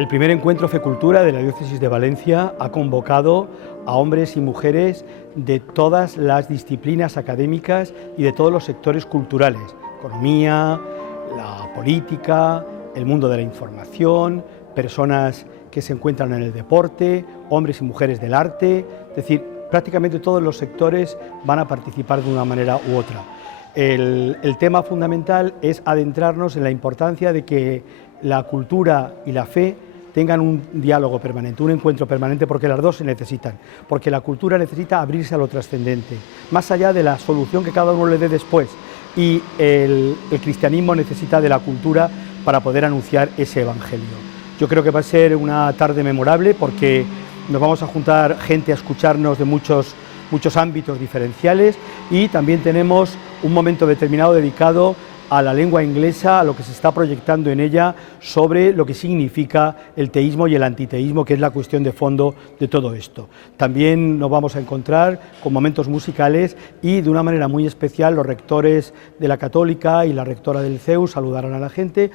El primer encuentro Fecultura de la Diócesis de Valencia ha convocado a hombres y mujeres de todas las disciplinas académicas y de todos los sectores culturales: economía, la política, el mundo de la información, personas que se encuentran en el deporte, hombres y mujeres del arte, es decir, prácticamente todos los sectores van a participar de una manera u otra. El tema fundamental es adentrarnos en la importancia de que la cultura y la fe tengan un diálogo permanente, un encuentro permanente, porque las dos se necesitan, porque la cultura necesita abrirse a lo trascendente, más allá de la solución que cada uno le dé después, y el cristianismo necesita de la cultura para poder anunciar ese evangelio. Yo creo que va a ser una tarde memorable porque nos vamos a juntar gente a escucharnos de muchos ámbitos diferenciales, y también tenemos un momento determinado dedicado a la lengua inglesa, a lo que se está proyectando en ella sobre lo que significa el teísmo y el antiteísmo, que es la cuestión de fondo de todo esto. También nos vamos a encontrar con momentos musicales y de una manera muy especial los rectores de la Católica y la rectora del CEU saludarán a la gente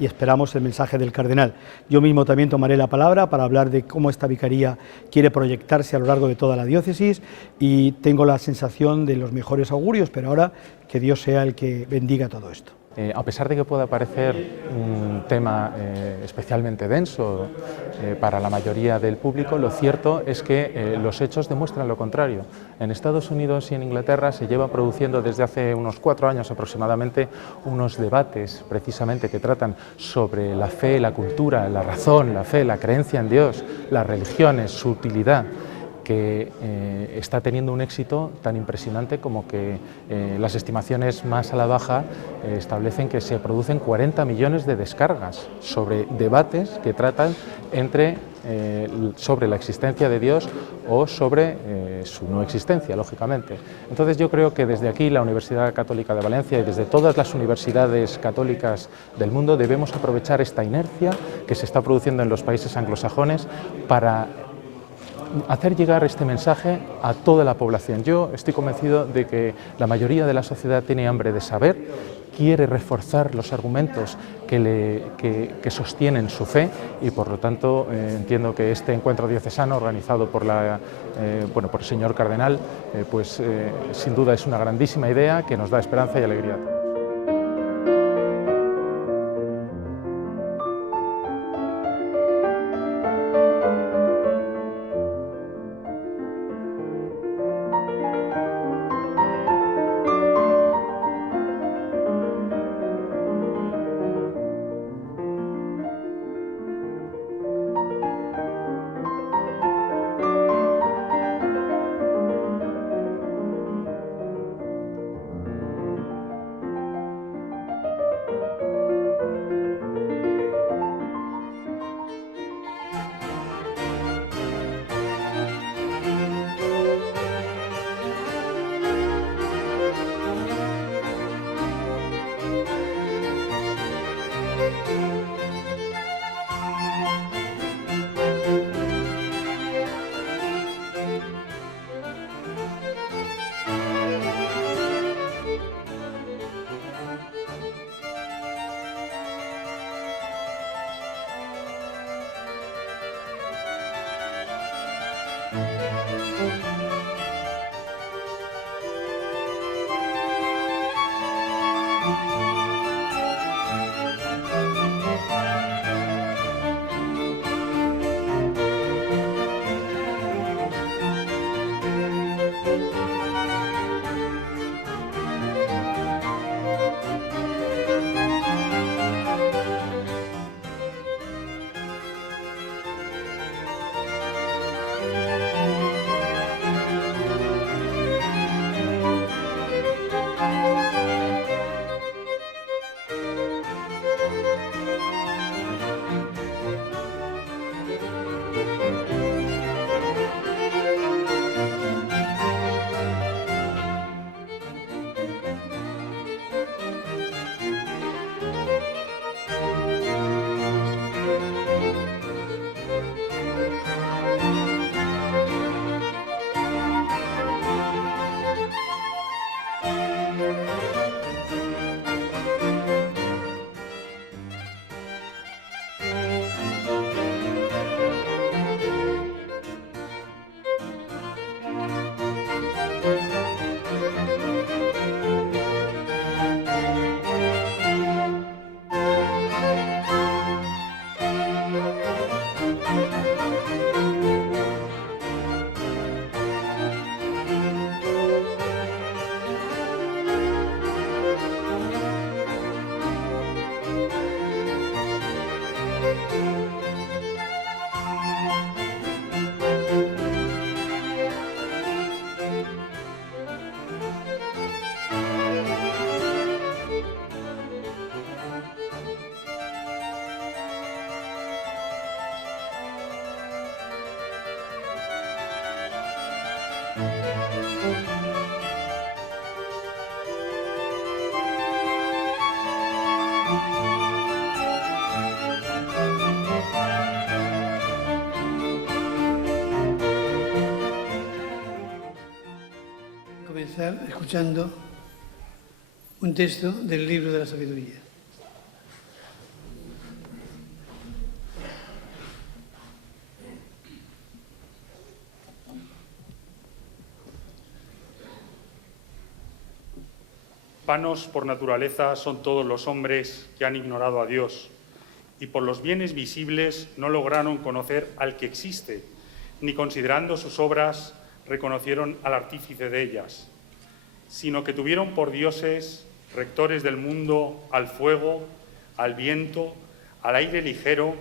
y esperamos el mensaje del cardenal. Yo mismo también tomaré la palabra para hablar de cómo esta vicaría quiere proyectarse a lo largo de toda la diócesis, y tengo la sensación de los mejores augurios, pero ahora que Dios sea el que bendiga todo esto. A pesar de que pueda parecer un tema especialmente denso para la mayoría del público, lo cierto es que los hechos demuestran lo contrario. En Estados Unidos y en Inglaterra se lleva produciendo desde hace unos 4 años aproximadamente unos debates precisamente que tratan sobre la fe, la cultura, la razón, la fe, la creencia en Dios, las religiones, su utilidad, que está teniendo un éxito tan impresionante como que las estimaciones más a la baja establecen que se producen 40 millones de descargas sobre debates que tratan sobre la existencia de Dios o sobre su no existencia, lógicamente. Entonces yo creo que desde aquí la Universidad Católica de Valencia y desde todas las universidades católicas del mundo debemos aprovechar esta inercia que se está produciendo en los países anglosajones para hacer llegar este mensaje a toda la población. Yo estoy convencido de que la mayoría de la sociedad tiene hambre de saber, quiere reforzar los argumentos que sostienen su fe, y por lo tanto entiendo que este encuentro diocesano organizado por el señor cardenal sin duda es una grandísima idea que nos da esperanza y alegría. Comenzar escuchando un texto del libro de la sabiduría. Vanos por naturaleza son todos los hombres que han ignorado a Dios y por los bienes visibles no lograron conocer al que existe, ni considerando sus obras reconocieron al artífice de ellas, sino que tuvieron por dioses rectores del mundo al fuego, al viento, al aire ligero,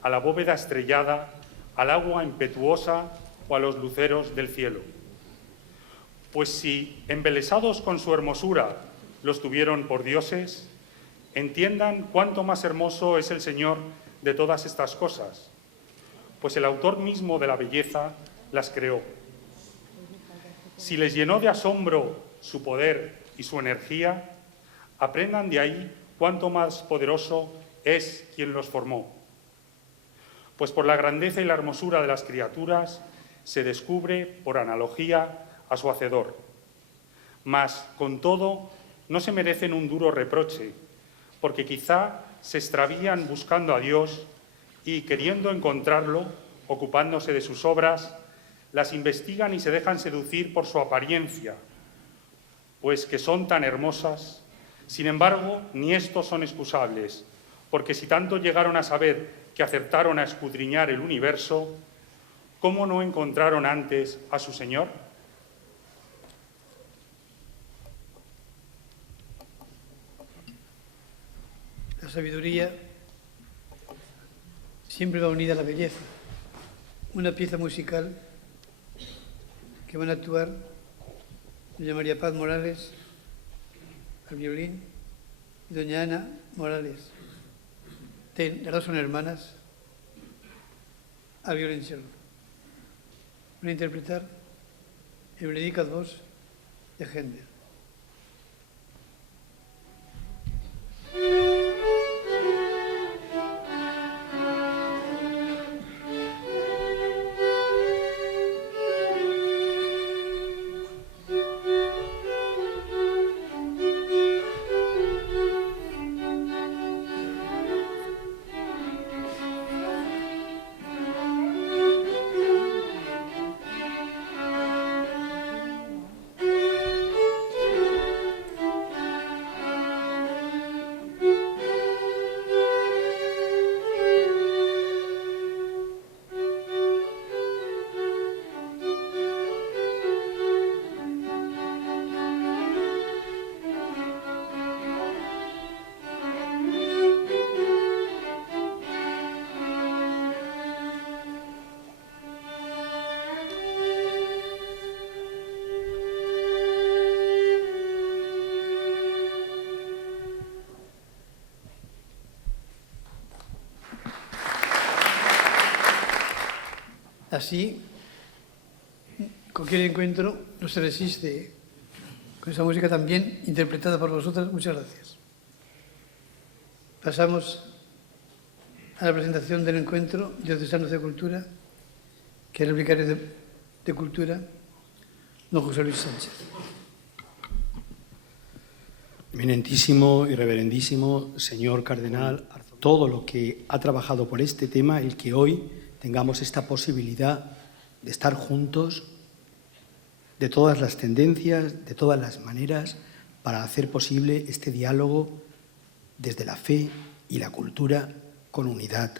a la bóveda estrellada, al agua impetuosa o a los luceros del cielo. Pues si, embelesados con su hermosura, los tuvieron por dioses, entiendan cuánto más hermoso es el Señor de todas estas cosas, pues el autor mismo de la belleza las creó. Si les llenó de asombro su poder y su energía, aprendan de ahí cuánto más poderoso es quien los formó. Pues por la grandeza y la hermosura de las criaturas se descubre, por analogía, a su Hacedor. Mas, con todo, no se merecen un duro reproche, porque quizá se extravían buscando a Dios y, queriendo encontrarlo, ocupándose de sus obras, las investigan y se dejan seducir por su apariencia, pues que son tan hermosas. Sin embargo, ni estos son excusables, porque si tanto llegaron a saber que acertaron a escudriñar el universo, ¿cómo no encontraron antes a su Señor? La sabiduría siempre va unida a la belleza. Una pieza musical que van a actuar doña María Paz Morales al violín y doña Ana Morales, las dos son hermanas, al violonchelo. Van a interpretar el Benedicat Vos de Händel. Así, cualquier encuentro no se resiste con esa música también interpretada por vosotras. Muchas gracias. Pasamos a la presentación del encuentro Diocesanos de Cultura, que es el vicario de Cultura, don José Luis Sánchez. Eminentísimo y reverendísimo señor cardenal, todo lo que ha trabajado por este tema, el que hoy tengamos esta posibilidad de estar juntos, de todas las tendencias, de todas las maneras, para hacer posible este diálogo desde la fe y la cultura con unidad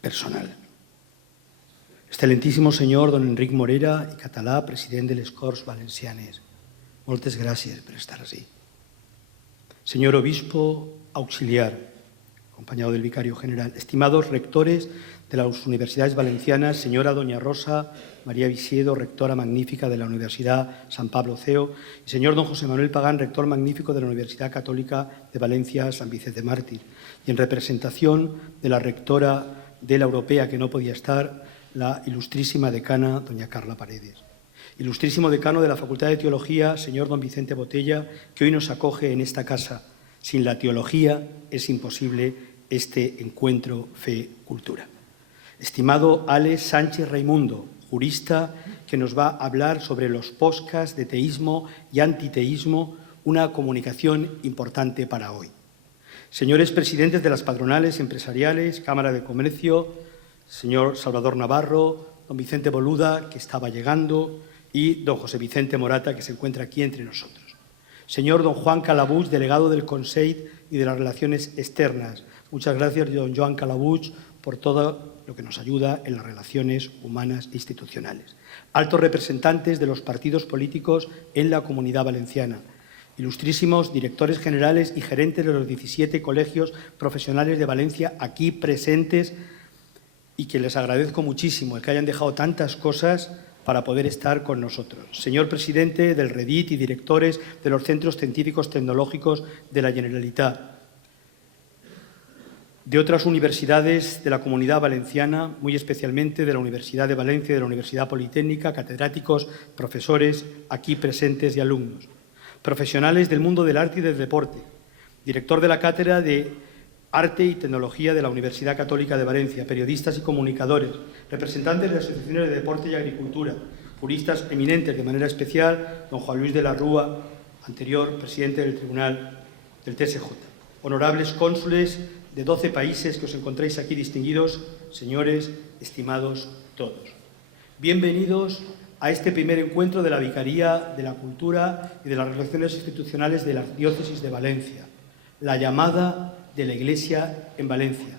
personal. Excelentísimo senyor don Enric Morera i Català, president de les Corts Valencianes, moltes gràcies per estar així. Señor obispo auxiliar, acompañado del vicario general, estimados rectores de las universidades valencianas, señora doña Rosa María Visiedo, rectora magnífica de la Universidad San Pablo CEO, y señor don José Manuel Pagán, rector magnífico de la Universidad Católica de Valencia San Vicente Mártir, y en representación de la rectora de la Europea, que no podía estar, la ilustrísima decana doña Carla Paredes. ilustrísimo decano de la Facultad de Teología, señor don Vicente Botella, que hoy nos acoge en esta casa. Sin la teología es imposible este encuentro fe-cultura. Estimado Alex Sánchez Raimundo, jurista, que nos va a hablar sobre los podcasts de teísmo y antiteísmo, una comunicación importante para hoy. Señores presidentes de las patronales empresariales, Cámara de Comercio, señor Salvador Navarro, don Vicente Boluda, que estaba llegando, y don José Vicente Morata, que se encuentra aquí entre nosotros. Señor don Joan Calabuig, delegado del Consell y de las Relaciones Externas. Muchas gracias, don Joan Calabuig, por todo lo que nos ayuda en las relaciones humanas e institucionales. Altos representantes de los partidos políticos en la Comunidad Valenciana. Ilustrísimos directores generales y gerentes de los 17 colegios profesionales de Valencia aquí presentes, y que les agradezco muchísimo el que hayan dejado tantas cosas para poder estar con nosotros. Señor presidente del REDIT y directores de los centros científicos tecnológicos de la Generalitat, de otras universidades de la Comunidad Valenciana, muy especialmente de la Universidad de Valencia y de la Universidad Politécnica, catedráticos, profesores aquí presentes y alumnos, profesionales del mundo del arte y del deporte, director de la Cátedra de Arte y Tecnología de la Universidad Católica de Valencia, periodistas y comunicadores, representantes de asociaciones de deporte y agricultura, juristas eminentes, de manera especial, don Juan Luis de la Rúa, anterior presidente del Tribunal del TSJ, honorables cónsules de 12 países que os encontráis aquí distinguidos, señores, estimados todos. Bienvenidos a este primer encuentro de la Vicaría de la Cultura y de las Relaciones Institucionales de la Diócesis de Valencia, la llamada de la Iglesia en Valencia.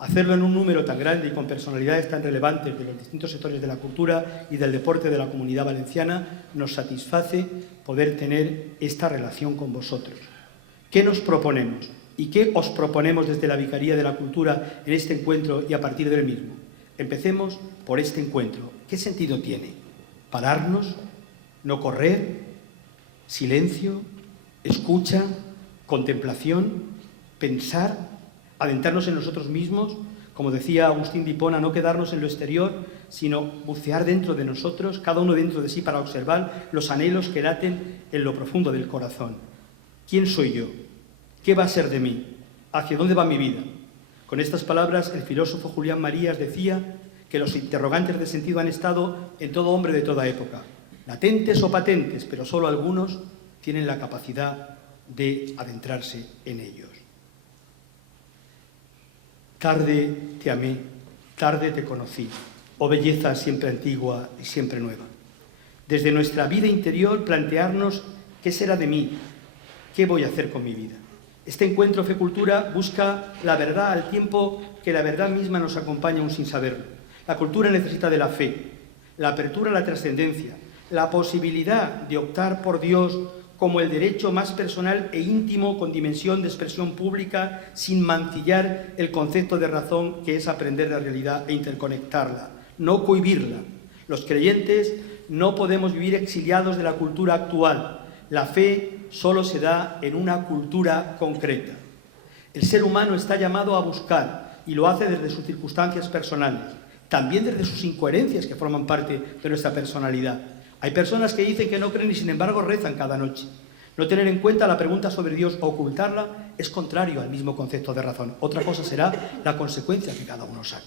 Hacerlo en un número tan grande y con personalidades tan relevantes de los distintos sectores de la cultura y del deporte de la Comunidad Valenciana nos satisface poder tener esta relación con vosotros. ¿Qué nos proponemos y qué os proponemos desde la Vicaría de la Cultura en este encuentro y a partir del mismo? Empecemos por este encuentro. ¿Qué sentido tiene? ¿Pararnos? ¿No correr? ¿Silencio? ¿Escucha? ¿Contemplación? Pensar, adentrarnos en nosotros mismos, como decía Agustín de Hipona, no quedarnos en lo exterior, sino bucear dentro de nosotros, cada uno dentro de sí, para observar los anhelos que laten en lo profundo del corazón. ¿Quién soy yo? ¿Qué va a ser de mí? ¿Hacia dónde va mi vida? Con estas palabras, el filósofo Julián Marías decía que los interrogantes de sentido han estado en todo hombre de toda época, latentes o patentes, pero solo algunos tienen la capacidad de adentrarse en ellos. Tarde te amé, tarde te conocí, oh belleza siempre antigua y siempre nueva. Desde nuestra vida interior plantearnos qué será de mí, qué voy a hacer con mi vida. Este encuentro Fe-Cultura busca la verdad al tiempo que la verdad misma nos acompaña aún sin saberlo. La cultura necesita de la fe, la apertura a la trascendencia, la posibilidad de optar por Dios como el derecho más personal e íntimo con dimensión de expresión pública, sin mancillar el concepto de razón que es aprender la realidad e interconectarla, no cohibirla. Los creyentes no podemos vivir exiliados de la cultura actual. La fe solo se da en una cultura concreta. El ser humano está llamado a buscar y lo hace desde sus circunstancias personales, también desde sus incoherencias que forman parte de nuestra personalidad. Hay personas que dicen que no creen y sin embargo rezan cada noche. No tener en cuenta la pregunta sobre Dios o ocultarla es contrario al mismo concepto de razón. Otra cosa será la consecuencia que cada uno saque.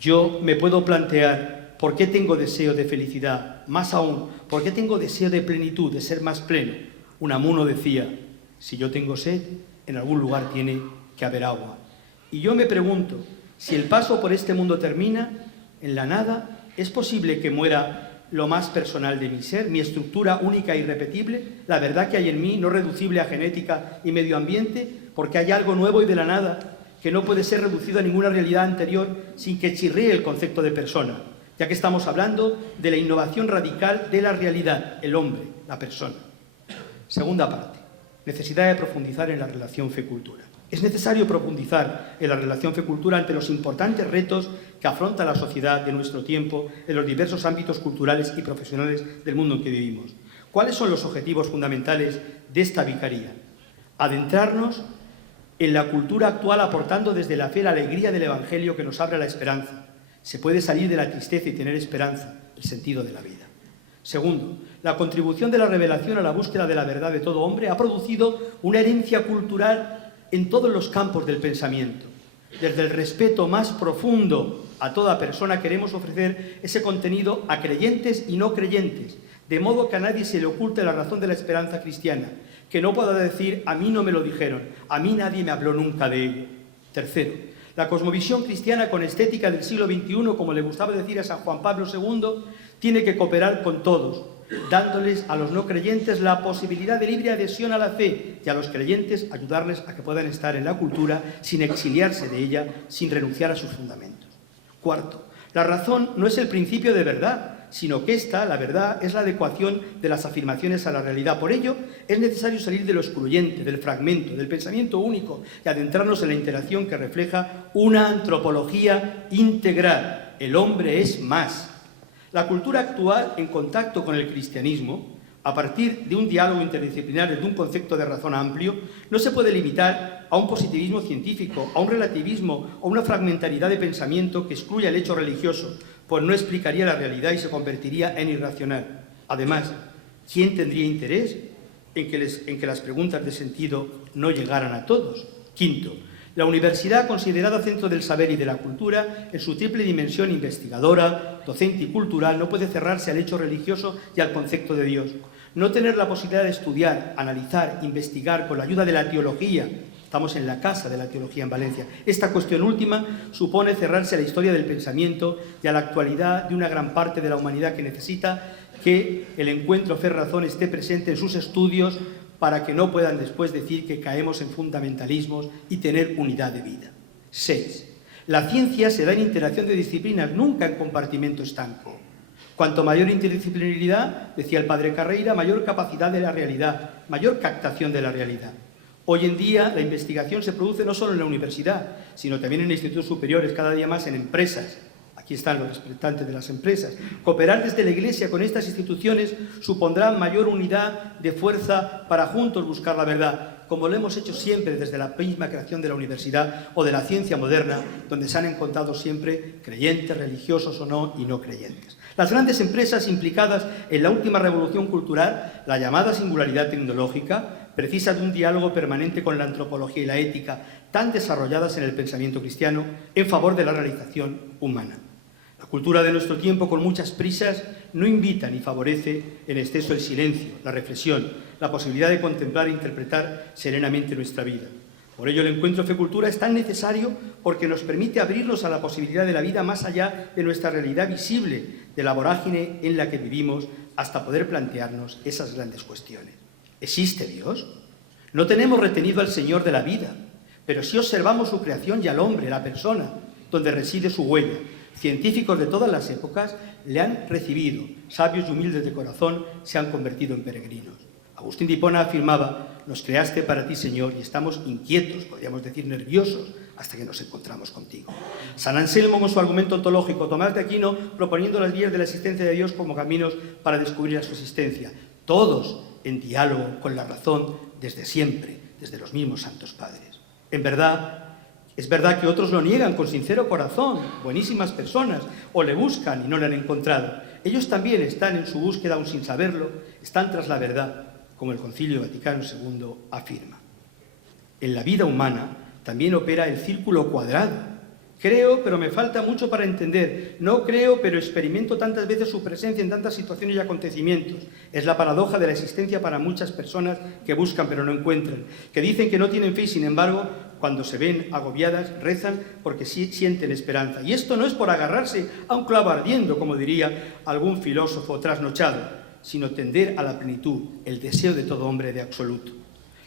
Yo me puedo plantear por qué tengo deseo de felicidad, más aún, por qué tengo deseo de plenitud, de ser más pleno. Unamuno decía, si yo tengo sed, en algún lugar tiene que haber agua. Y yo me pregunto, si el paso por este mundo termina en la nada, ¿es posible que muera lo más personal de mi ser, mi estructura única e irrepetible, la verdad que hay en mí, no reducible a genética y medio ambiente, porque hay algo nuevo y de la nada que no puede ser reducido a ninguna realidad anterior sin que chirríe el concepto de persona, ya que estamos hablando de la innovación radical de la realidad, el hombre, la persona. Segunda parte, necesidad de profundizar en la relación fe-cultura. Es necesario profundizar en la relación fe-cultura ante los importantes retos que afronta la sociedad de nuestro tiempo en los diversos ámbitos culturales y profesionales del mundo en que vivimos. ¿Cuáles son los objetivos fundamentales de esta vicaría? Adentrarnos en la cultura actual aportando desde la fe la alegría del Evangelio que nos abre la esperanza. Se puede salir de la tristeza y tener esperanza, el sentido de la vida. Segundo, la contribución de la revelación a la búsqueda de la verdad de todo hombre ha producido una herencia cultural en todos los campos del pensamiento. Desde el respeto más profundo a toda persona queremos ofrecer ese contenido a creyentes y no creyentes, de modo que a nadie se le oculte la razón de la esperanza cristiana, que no pueda decir a mí no me lo dijeron, a mí nadie me habló nunca de ello. Tercero, la cosmovisión cristiana con estética del siglo XXI, como le gustaba decir a San Juan Pablo II, tiene que cooperar con todos, dándoles a los no creyentes la posibilidad de libre adhesión a la fe y a los creyentes ayudarles a que puedan estar en la cultura sin exiliarse de ella, sin renunciar a sus fundamentos. Cuarto, la razón no es el principio de verdad, sino que la verdad, es la adecuación de las afirmaciones a la realidad. Por ello, es necesario salir de lo excluyente, del fragmento, del pensamiento único y adentrarnos en la interacción que refleja una antropología integral. El hombre es más. La cultura actual, en contacto con el cristianismo, a partir de un diálogo interdisciplinar desde un concepto de razón amplio, no se puede limitar a un positivismo científico, a un relativismo o una fragmentariedad de pensamiento que excluya el hecho religioso, pues no explicaría la realidad y se convertiría en irracional. Además, ¿quién tendría interés en que las preguntas de sentido no llegaran a todos? Quinto, la universidad, considerada centro del saber y de la cultura, en su triple dimensión investigadora, docente y cultural, no puede cerrarse al hecho religioso y al concepto de Dios. No tener la posibilidad de estudiar, analizar, investigar con la ayuda de la teología. Estamos en la Casa de la Teología en Valencia. Esta cuestión última supone cerrarse a la historia del pensamiento y a la actualidad de una gran parte de la humanidad que necesita que el encuentro fe-razón esté presente en sus estudios para que no puedan después decir que caemos en fundamentalismos y tener unidad de vida. 6. La ciencia se da en interacción de disciplinas, nunca en compartimento estanco. Cuanto mayor interdisciplinaridad, decía el padre Carreira, mayor capacidad de la realidad, mayor captación de la realidad. Hoy en día la investigación se produce no solo en la universidad, sino también en institutos superiores, cada día más en empresas. Aquí están los representantes de las empresas. Cooperar desde la Iglesia con estas instituciones supondrá mayor unidad de fuerza para juntos buscar la verdad, como lo hemos hecho siempre desde la misma creación de la universidad o de la ciencia moderna, donde se han encontrado siempre creyentes, religiosos o no, y no creyentes. Las grandes empresas implicadas en la última revolución cultural, la llamada singularidad tecnológica, precisa de un diálogo permanente con la antropología y la ética, tan desarrolladas en el pensamiento cristiano, en favor de la realización humana. La cultura de nuestro tiempo, con muchas prisas, no invita ni favorece en exceso el silencio, la reflexión, la posibilidad de contemplar e interpretar serenamente nuestra vida. Por ello, el encuentro fe-cultura es tan necesario porque nos permite abrirnos a la posibilidad de la vida más allá de nuestra realidad visible, de la vorágine en la que vivimos, hasta poder plantearnos esas grandes cuestiones. ¿Existe Dios? No tenemos retenido al Señor de la vida, pero sí observamos su creación y al hombre, la persona, donde reside su huella. Científicos de todas las épocas le han recibido, sabios y humildes de corazón se han convertido en peregrinos. Agustín de Hipona afirmaba: nos creaste para ti, Señor, y estamos inquietos, podríamos decir nerviosos, hasta que nos encontramos contigo. San Anselmo, con su argumento ontológico, Tomás de Aquino proponiendo las vías de la existencia de Dios como caminos para descubrir su existencia. Todos en diálogo con la razón desde siempre, desde los mismos santos padres. Es verdad que otros lo niegan con sincero corazón, buenísimas personas, o le buscan y no le han encontrado. Ellos también están en su búsqueda, aun sin saberlo, están tras la verdad, como el Concilio Vaticano II afirma. En la vida humana también opera el círculo cuadrado. Creo, pero me falta mucho para entender. No creo, pero experimento tantas veces su presencia en tantas situaciones y acontecimientos. Es la paradoja de la existencia para muchas personas que buscan pero no encuentran, que dicen que no tienen fe y, sin embargo, cuando se ven agobiadas, rezan porque sí sienten esperanza. Y esto no es por agarrarse a un clavo ardiendo, como diría algún filósofo trasnochado, sino tender a la plenitud, el deseo de todo hombre de absoluto.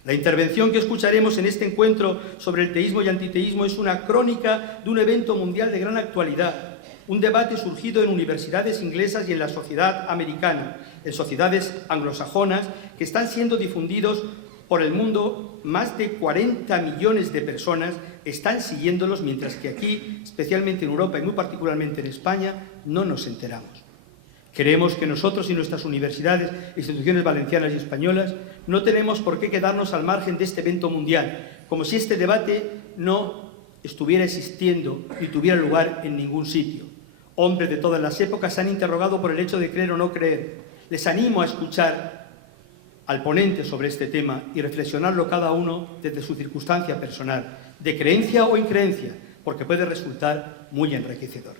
La intervención que escucharemos en este encuentro sobre el teísmo y antiteísmo es una crónica de un evento mundial de gran actualidad, un debate surgido en universidades inglesas y en la sociedad americana, en sociedades anglosajonas que están siendo difundidos por el mundo. Más de 40 millones de personas están siguiéndolos, mientras que aquí, especialmente en Europa y muy particularmente en España, no nos enteramos. Creemos que nosotros y nuestras universidades, instituciones valencianas y españolas, no tenemos por qué quedarnos al margen de este evento mundial, como si este debate no estuviera existiendo ni tuviera lugar en ningún sitio. Hombres de todas las épocas se han interrogado por el hecho de creer o no creer. Les animo a escuchar al ponente sobre este tema y reflexionarlo cada uno desde su circunstancia personal, de creencia o increencia, porque puede resultar muy enriquecedor.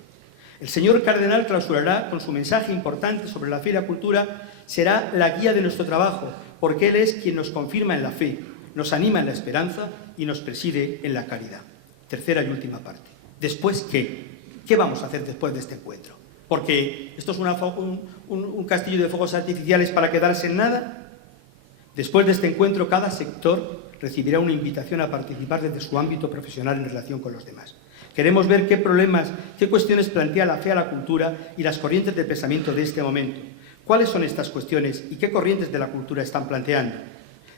El señor cardenal clausurará con su mensaje importante sobre la fe y la cultura, será la guía de nuestro trabajo, porque él es quien nos confirma en la fe, nos anima en la esperanza y nos preside en la caridad. Tercera y última parte. ¿Después qué? ¿Qué vamos a hacer después de este encuentro? Porque esto es un castillo de fuegos artificiales para quedarse en nada. Después de este encuentro, cada sector recibirá una invitación a participar desde su ámbito profesional en relación con los demás. Queremos ver qué problemas, qué cuestiones plantea la fe a la cultura y las corrientes de pensamiento de este momento. ¿Cuáles son estas cuestiones y qué corrientes de la cultura están planteando?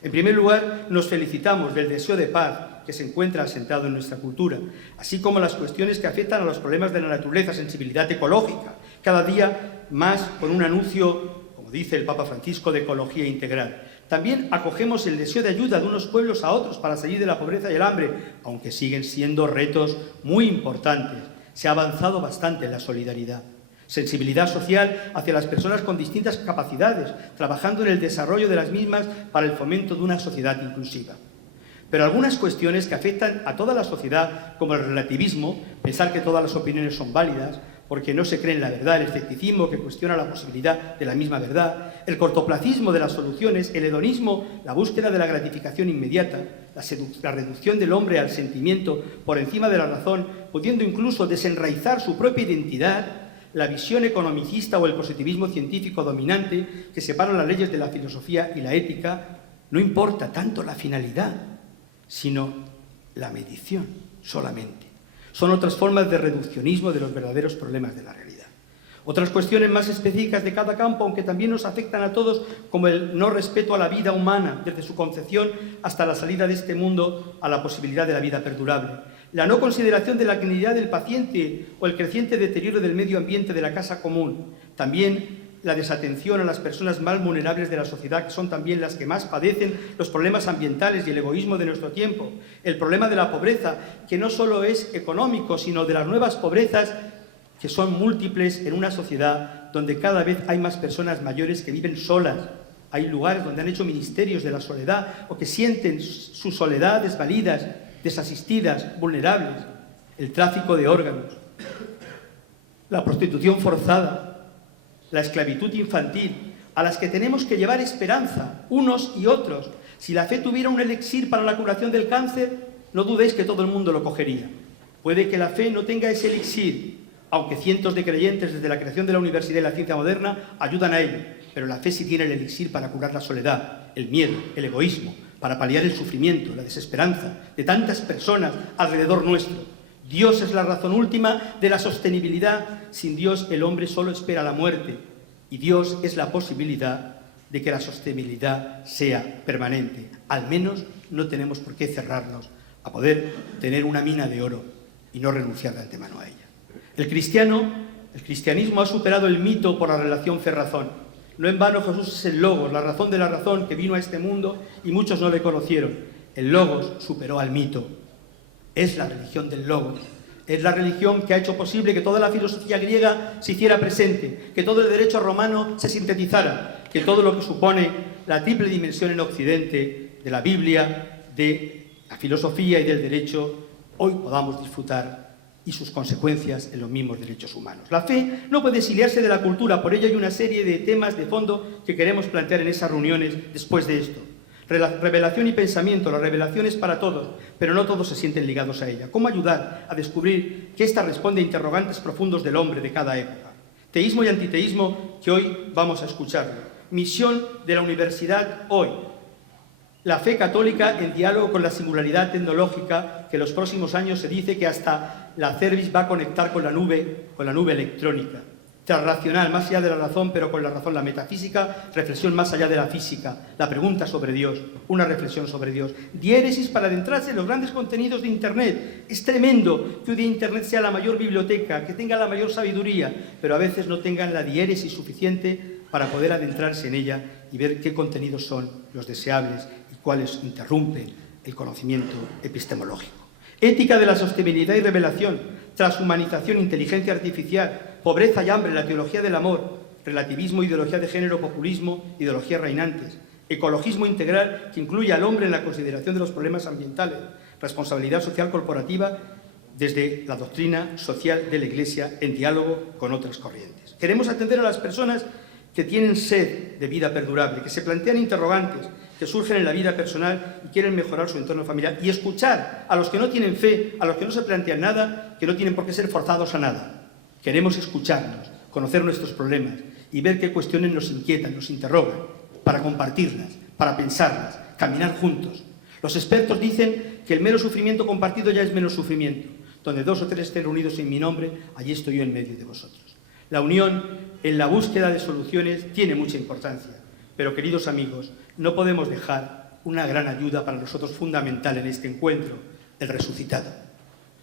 En primer lugar, nos felicitamos del deseo de paz que se encuentra asentado en nuestra cultura, así como las cuestiones que afectan a los problemas de la naturaleza, sensibilidad ecológica, cada día más con un anuncio, como dice el Papa Francisco, de ecología integral. También acogemos el deseo de ayuda de unos pueblos a otros para salir de la pobreza y el hambre, aunque siguen siendo retos muy importantes. Se ha avanzado bastante en la solidaridad. Sensibilidad social hacia las personas con distintas capacidades, trabajando en el desarrollo de las mismas para el fomento de una sociedad inclusiva. Pero algunas cuestiones que afectan a toda la sociedad, como el relativismo, pensar que todas las opiniones son válidas, porque no se cree en la verdad, el escepticismo que cuestiona la posibilidad de la misma verdad, el cortoplacismo de las soluciones, el hedonismo, la búsqueda de la gratificación inmediata, la reducción del hombre al sentimiento por encima de la razón, pudiendo incluso desenraizar su propia identidad, la visión economicista o el positivismo científico dominante que separan las leyes de la filosofía y la ética, no importa tanto la finalidad, sino la medición solamente. Son otras formas de reduccionismo de los verdaderos problemas de la realidad. Otras cuestiones más específicas de cada campo, aunque también nos afectan a todos, como el no respeto a la vida humana, desde su concepción hasta la salida de este mundo a la posibilidad de la vida perdurable. La no consideración de la dignidad del paciente o el creciente deterioro del medio ambiente de la casa común. También la desatención a las personas más vulnerables de la sociedad, que son también las que más padecen los problemas ambientales y el egoísmo de nuestro tiempo. El problema de la pobreza, que no solo es económico, sino de las nuevas pobrezas, que son múltiples en una sociedad donde cada vez hay más personas mayores que viven solas. Hay lugares donde han hecho ministerios de la soledad o que sienten su soledad desvalidas, desasistidas, vulnerables. El tráfico de órganos, la prostitución forzada, la esclavitud infantil, a las que tenemos que llevar esperanza, unos y otros. Si la fe tuviera un elixir para la curación del cáncer, no dudéis que todo el mundo lo cogería. Puede que la fe no tenga ese elixir, aunque cientos de creyentes desde la creación de la universidad y la ciencia moderna ayudan a ello, pero la fe sí tiene el elixir para curar la soledad, el miedo, el egoísmo, para paliar el sufrimiento, la desesperanza de tantas personas alrededor nuestro. Dios es la razón última de la sostenibilidad. Sin Dios el hombre solo espera la muerte y Dios es la posibilidad de que la sostenibilidad sea permanente. Al menos no tenemos por qué cerrarnos a poder tener una mina de oro y no renunciar de antemano a ella. El cristianismo ha superado el mito por la relación fe-razón. No en vano Jesús es el Logos, la razón de la razón, que vino a este mundo y muchos no le conocieron. El Logos superó al mito. Es la religión del Logos. Es la religión que ha hecho posible que toda la filosofía griega se hiciera presente, que todo el derecho romano se sintetizara, que todo lo que supone la triple dimensión en Occidente de la Biblia, de la filosofía y del derecho, hoy podamos disfrutar y sus consecuencias en los mismos derechos humanos. La fe no puede exiliarse de la cultura, por ello hay una serie de temas de fondo que queremos plantear en esas reuniones después de esto. Revelación y pensamiento, la revelación es para todos, pero no todos se sienten ligados a ella. ¿Cómo ayudar a descubrir que ésta responde a interrogantes profundos del hombre de cada época? Teísmo y antiteísmo, que hoy vamos a escucharlo. Misión de la universidad hoy. La fe católica en diálogo con la singularidad tecnológica, que en los próximos años se dice que hasta la cerviz va a conectar con la nube electrónica. Transracional, más allá de la razón, pero con la razón. La metafísica, reflexión más allá de la física. La pregunta sobre Dios, una reflexión sobre Dios. Diéresis para adentrarse en los grandes contenidos de Internet. Es tremendo que hoy día Internet sea la mayor biblioteca, que tenga la mayor sabiduría, pero a veces no tengan la diéresis suficiente para poder adentrarse en ella y ver qué contenidos son los deseables y cuáles interrumpen el conocimiento epistemológico. Ética de la sostenibilidad y revelación, transhumanización, inteligencia artificial, pobreza y hambre, la teología del amor, relativismo, ideología de género, populismo, ideologías reinantes, ecologismo integral que incluye al hombre en la consideración de los problemas ambientales, responsabilidad social corporativa desde la doctrina social de la Iglesia en diálogo con otras corrientes. Queremos atender a las personas que tienen sed de vida perdurable, que se plantean interrogantes, que surgen en la vida personal y quieren mejorar su entorno familiar, y escuchar a los que no tienen fe, a los que no se plantean nada, que no tienen por qué ser forzados a nada. Queremos escucharnos, conocer nuestros problemas y ver qué cuestiones nos inquietan, nos interrogan, para compartirlas, para pensarlas, caminar juntos. Los expertos dicen que el mero sufrimiento compartido ya es menos sufrimiento. Donde 2 o 3 estén reunidos en mi nombre, allí estoy yo en medio de vosotros. La unión en la búsqueda de soluciones tiene mucha importancia, pero, queridos amigos, no podemos dejar una gran ayuda para nosotros fundamental en este encuentro, el resucitado.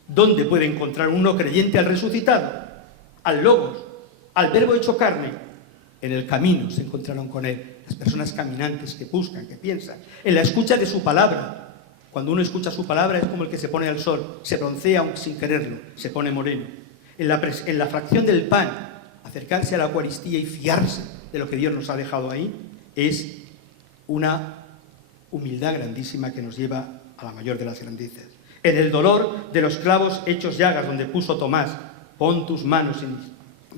¿Dónde puede encontrar un no creyente al resucitado? Al Logos, al Verbo hecho carne. En el camino se encontraron con él las personas caminantes que buscan, que piensan, en la escucha de su palabra. Cuando uno escucha su palabra es como el que se pone al sol, se broncea aunque sin quererlo, se pone moreno. En la fracción del pan, acercarse a la Eucaristía y fiarse de lo que Dios nos ha dejado ahí, es una humildad grandísima que nos lleva a la mayor de las grandezas. En el dolor de los clavos hechos llagas, donde puso Tomás, pon tus manos en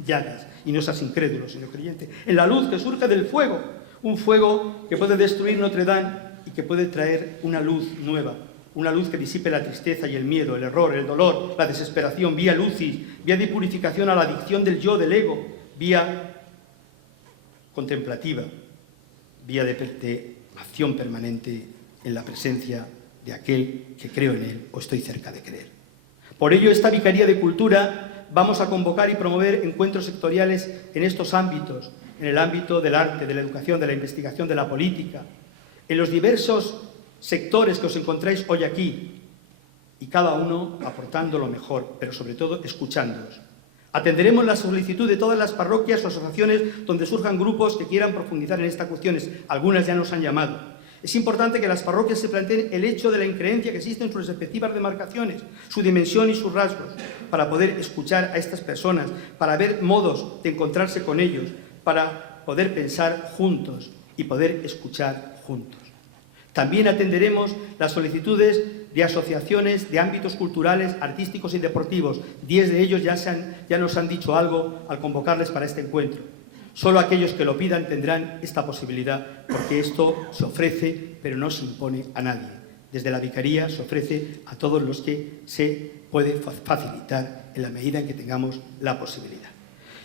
llagas, y no seas incrédulo, sino creyente. En la luz que surge del fuego, un fuego que puede destruir Notre Dame y que puede traer una luz nueva, una luz que disipe la tristeza y el miedo, el error, el dolor, la desesperación, vía lucis, vía de purificación a la adicción del yo, del ego, vía contemplativa, vía de acción permanente en la presencia de aquel que creo en él o estoy cerca de creer. Por ello, esta Vicaría de Cultura vamos a convocar y promover encuentros sectoriales en estos ámbitos, en el ámbito del arte, de la educación, de la investigación, de la política, en los diversos sectores que os encontráis hoy aquí, y cada uno aportando lo mejor, pero sobre todo escuchándoos. Atenderemos la solicitud de todas las parroquias o asociaciones donde surjan grupos que quieran profundizar en estas cuestiones. Algunas ya nos han llamado. Es importante que las parroquias se planteen el hecho de la increencia que existe en sus respectivas demarcaciones, su dimensión y sus rasgos, para poder escuchar a estas personas, para ver modos de encontrarse con ellos, para poder pensar juntos y poder escuchar juntos. También atenderemos las solicitudes de asociaciones de ámbitos culturales, artísticos y deportivos. 10 de ellos ya nos han dicho algo al convocarles para este encuentro. Solo aquellos que lo pidan tendrán esta posibilidad, porque esto se ofrece, pero no se impone a nadie. Desde la Vicaría se ofrece a todos los que se puede facilitar en la medida en que tengamos la posibilidad.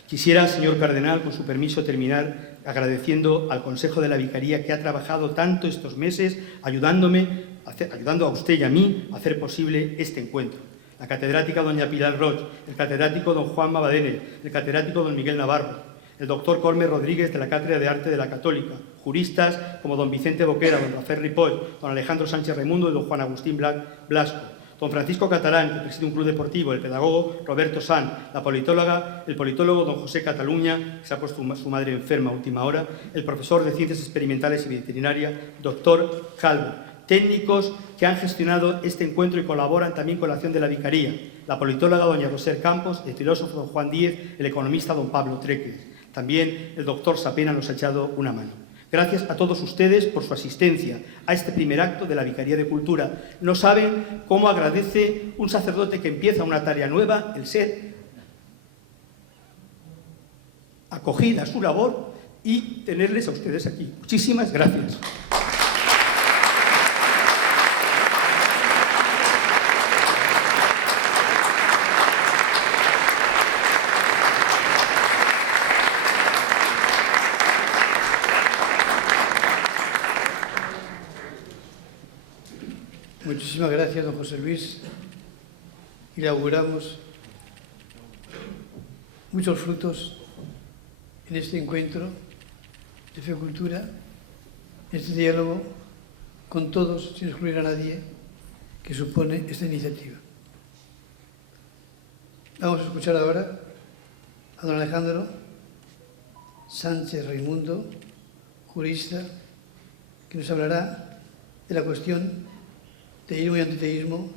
Quisiera, señor cardenal, con su permiso, terminar agradeciendo al Consejo de la Vicaría que ha trabajado tanto estos meses ayudando a usted y a mí a hacer posible este encuentro. La catedrática doña Pilar Roig, el catedrático don Juan Mabadene, el catedrático don Miguel Navarro, el doctor Colme Rodríguez de la Cátedra de Arte de la Católica, juristas como don Vicente Boquera, don Rafael Ripoll, don Alejandro Sánchez Raimundo y don Juan Agustín Blasco, don Francisco Catalán, que preside un club deportivo, el pedagogo Roberto San, la politóloga, el politólogo don José Cataluña, que se ha puesto su madre enferma a última hora, el profesor de Ciencias Experimentales y Veterinaria, doctor Calvo, técnicos que han gestionado este encuentro y colaboran también con la acción de la Vicaría, la politóloga doña Roser Campos, el filósofo don Juan Díez, el economista don Pablo Treques. También el doctor Sapena nos ha echado una mano. Gracias a todos ustedes por su asistencia a este primer acto de la Vicaría de Cultura. No saben cómo agradece un sacerdote que empieza una tarea nueva el ser acogida a su labor y tenerles a ustedes aquí. Muchísimas gracias. Muchísimas gracias, don José Luis. Y le auguramos muchos frutos en este encuentro de fe y cultura, en este diálogo con todos, sin excluir a nadie, que supone esta iniciativa. Vamos a escuchar ahora a don Alejandro Sánchez Raimundo, jurista, que nos hablará de la cuestión teísmo y antiteísmo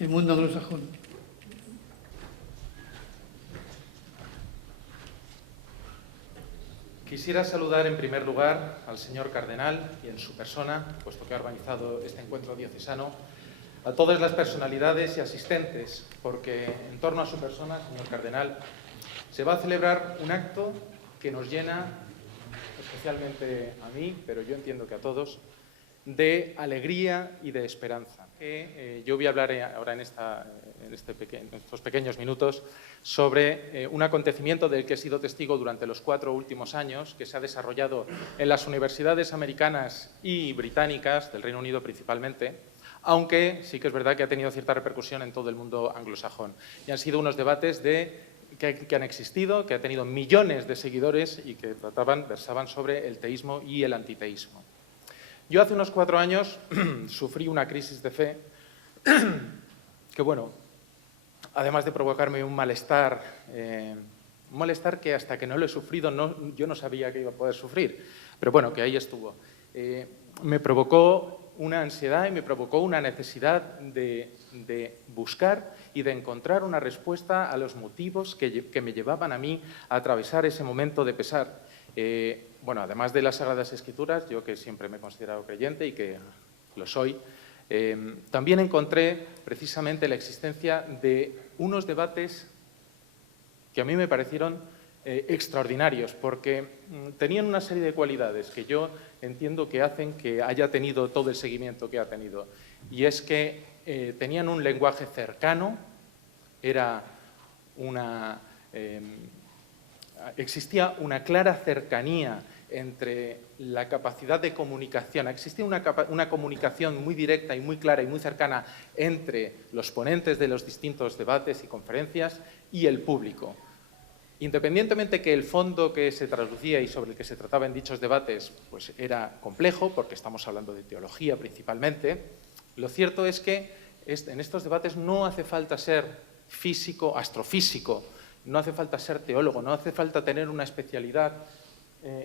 en el mundo anglosajón. Quisiera saludar en primer lugar al señor cardenal y en su persona, puesto que ha organizado este encuentro diocesano, a todas las personalidades y asistentes, porque en torno a su persona, señor cardenal, se va a celebrar un acto que nos llena, especialmente a mí, pero yo entiendo que a todos, de alegría y de esperanza. Yo voy a hablar ahora en estos pequeños minutos sobre un acontecimiento del que he sido testigo durante los 4 últimos años, que se ha desarrollado en las universidades americanas y británicas, del Reino Unido principalmente, aunque sí que es verdad que ha tenido cierta repercusión en todo el mundo anglosajón. Y han sido unos debates que han existido, que han tenido millones de seguidores y que versaban sobre el teísmo y el antiteísmo. Yo hace unos 4 años sufrí una crisis de fe que, bueno, además de provocarme un malestar que hasta que no lo he sufrido yo no sabía que iba a poder sufrir, pero bueno, que ahí estuvo. Me provocó una ansiedad y me provocó una necesidad de buscar y de encontrar una respuesta a los motivos que me llevaban a mí a atravesar ese momento de pesar. Bueno, además de las Sagradas Escrituras, yo que siempre me he considerado creyente y que lo soy, también encontré precisamente la existencia de unos debates que a mí me parecieron extraordinarios, porque tenían una serie de cualidades que yo entiendo que hacen que haya tenido todo el seguimiento que ha tenido. Y es que tenían un lenguaje cercano, existía una clara cercanía entre la capacidad de comunicación. Existía una comunicación muy directa y muy clara y muy cercana entre los ponentes de los distintos debates y conferencias y el público. Independientemente que el fondo que se traducía y sobre el que se trataba en dichos debates pues era complejo, porque estamos hablando de teología principalmente, lo cierto es que en estos debates no hace falta ser físico, astrofísico, no hace falta ser teólogo, no hace falta tener una especialidad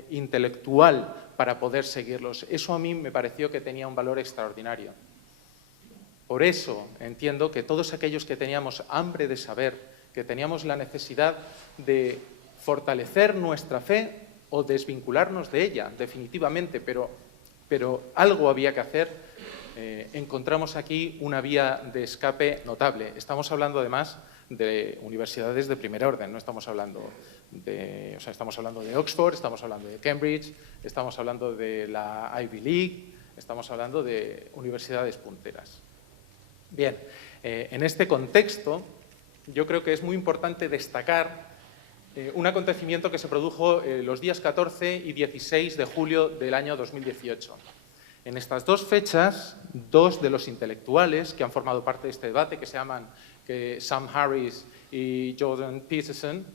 intelectual para poder seguirlos. Eso a mí me pareció que tenía un valor extraordinario. Por eso entiendo que todos aquellos que teníamos hambre de saber, que teníamos la necesidad de fortalecer nuestra fe o desvincularnos de ella, definitivamente, pero algo había que hacer, encontramos aquí una vía de escape notable. Estamos hablando, además, de universidades de primer orden, no estamos hablando estamos hablando de Oxford, estamos hablando de Cambridge, estamos hablando de la Ivy League, estamos hablando de universidades punteras. Bien, en este contexto, yo creo que es muy importante destacar un acontecimiento que se produjo los días 14 y 16 de julio del año 2018. En estas 2 fechas, 2 de los intelectuales que han formado parte de este debate, que se llaman Sam Harris y Jordan Peterson,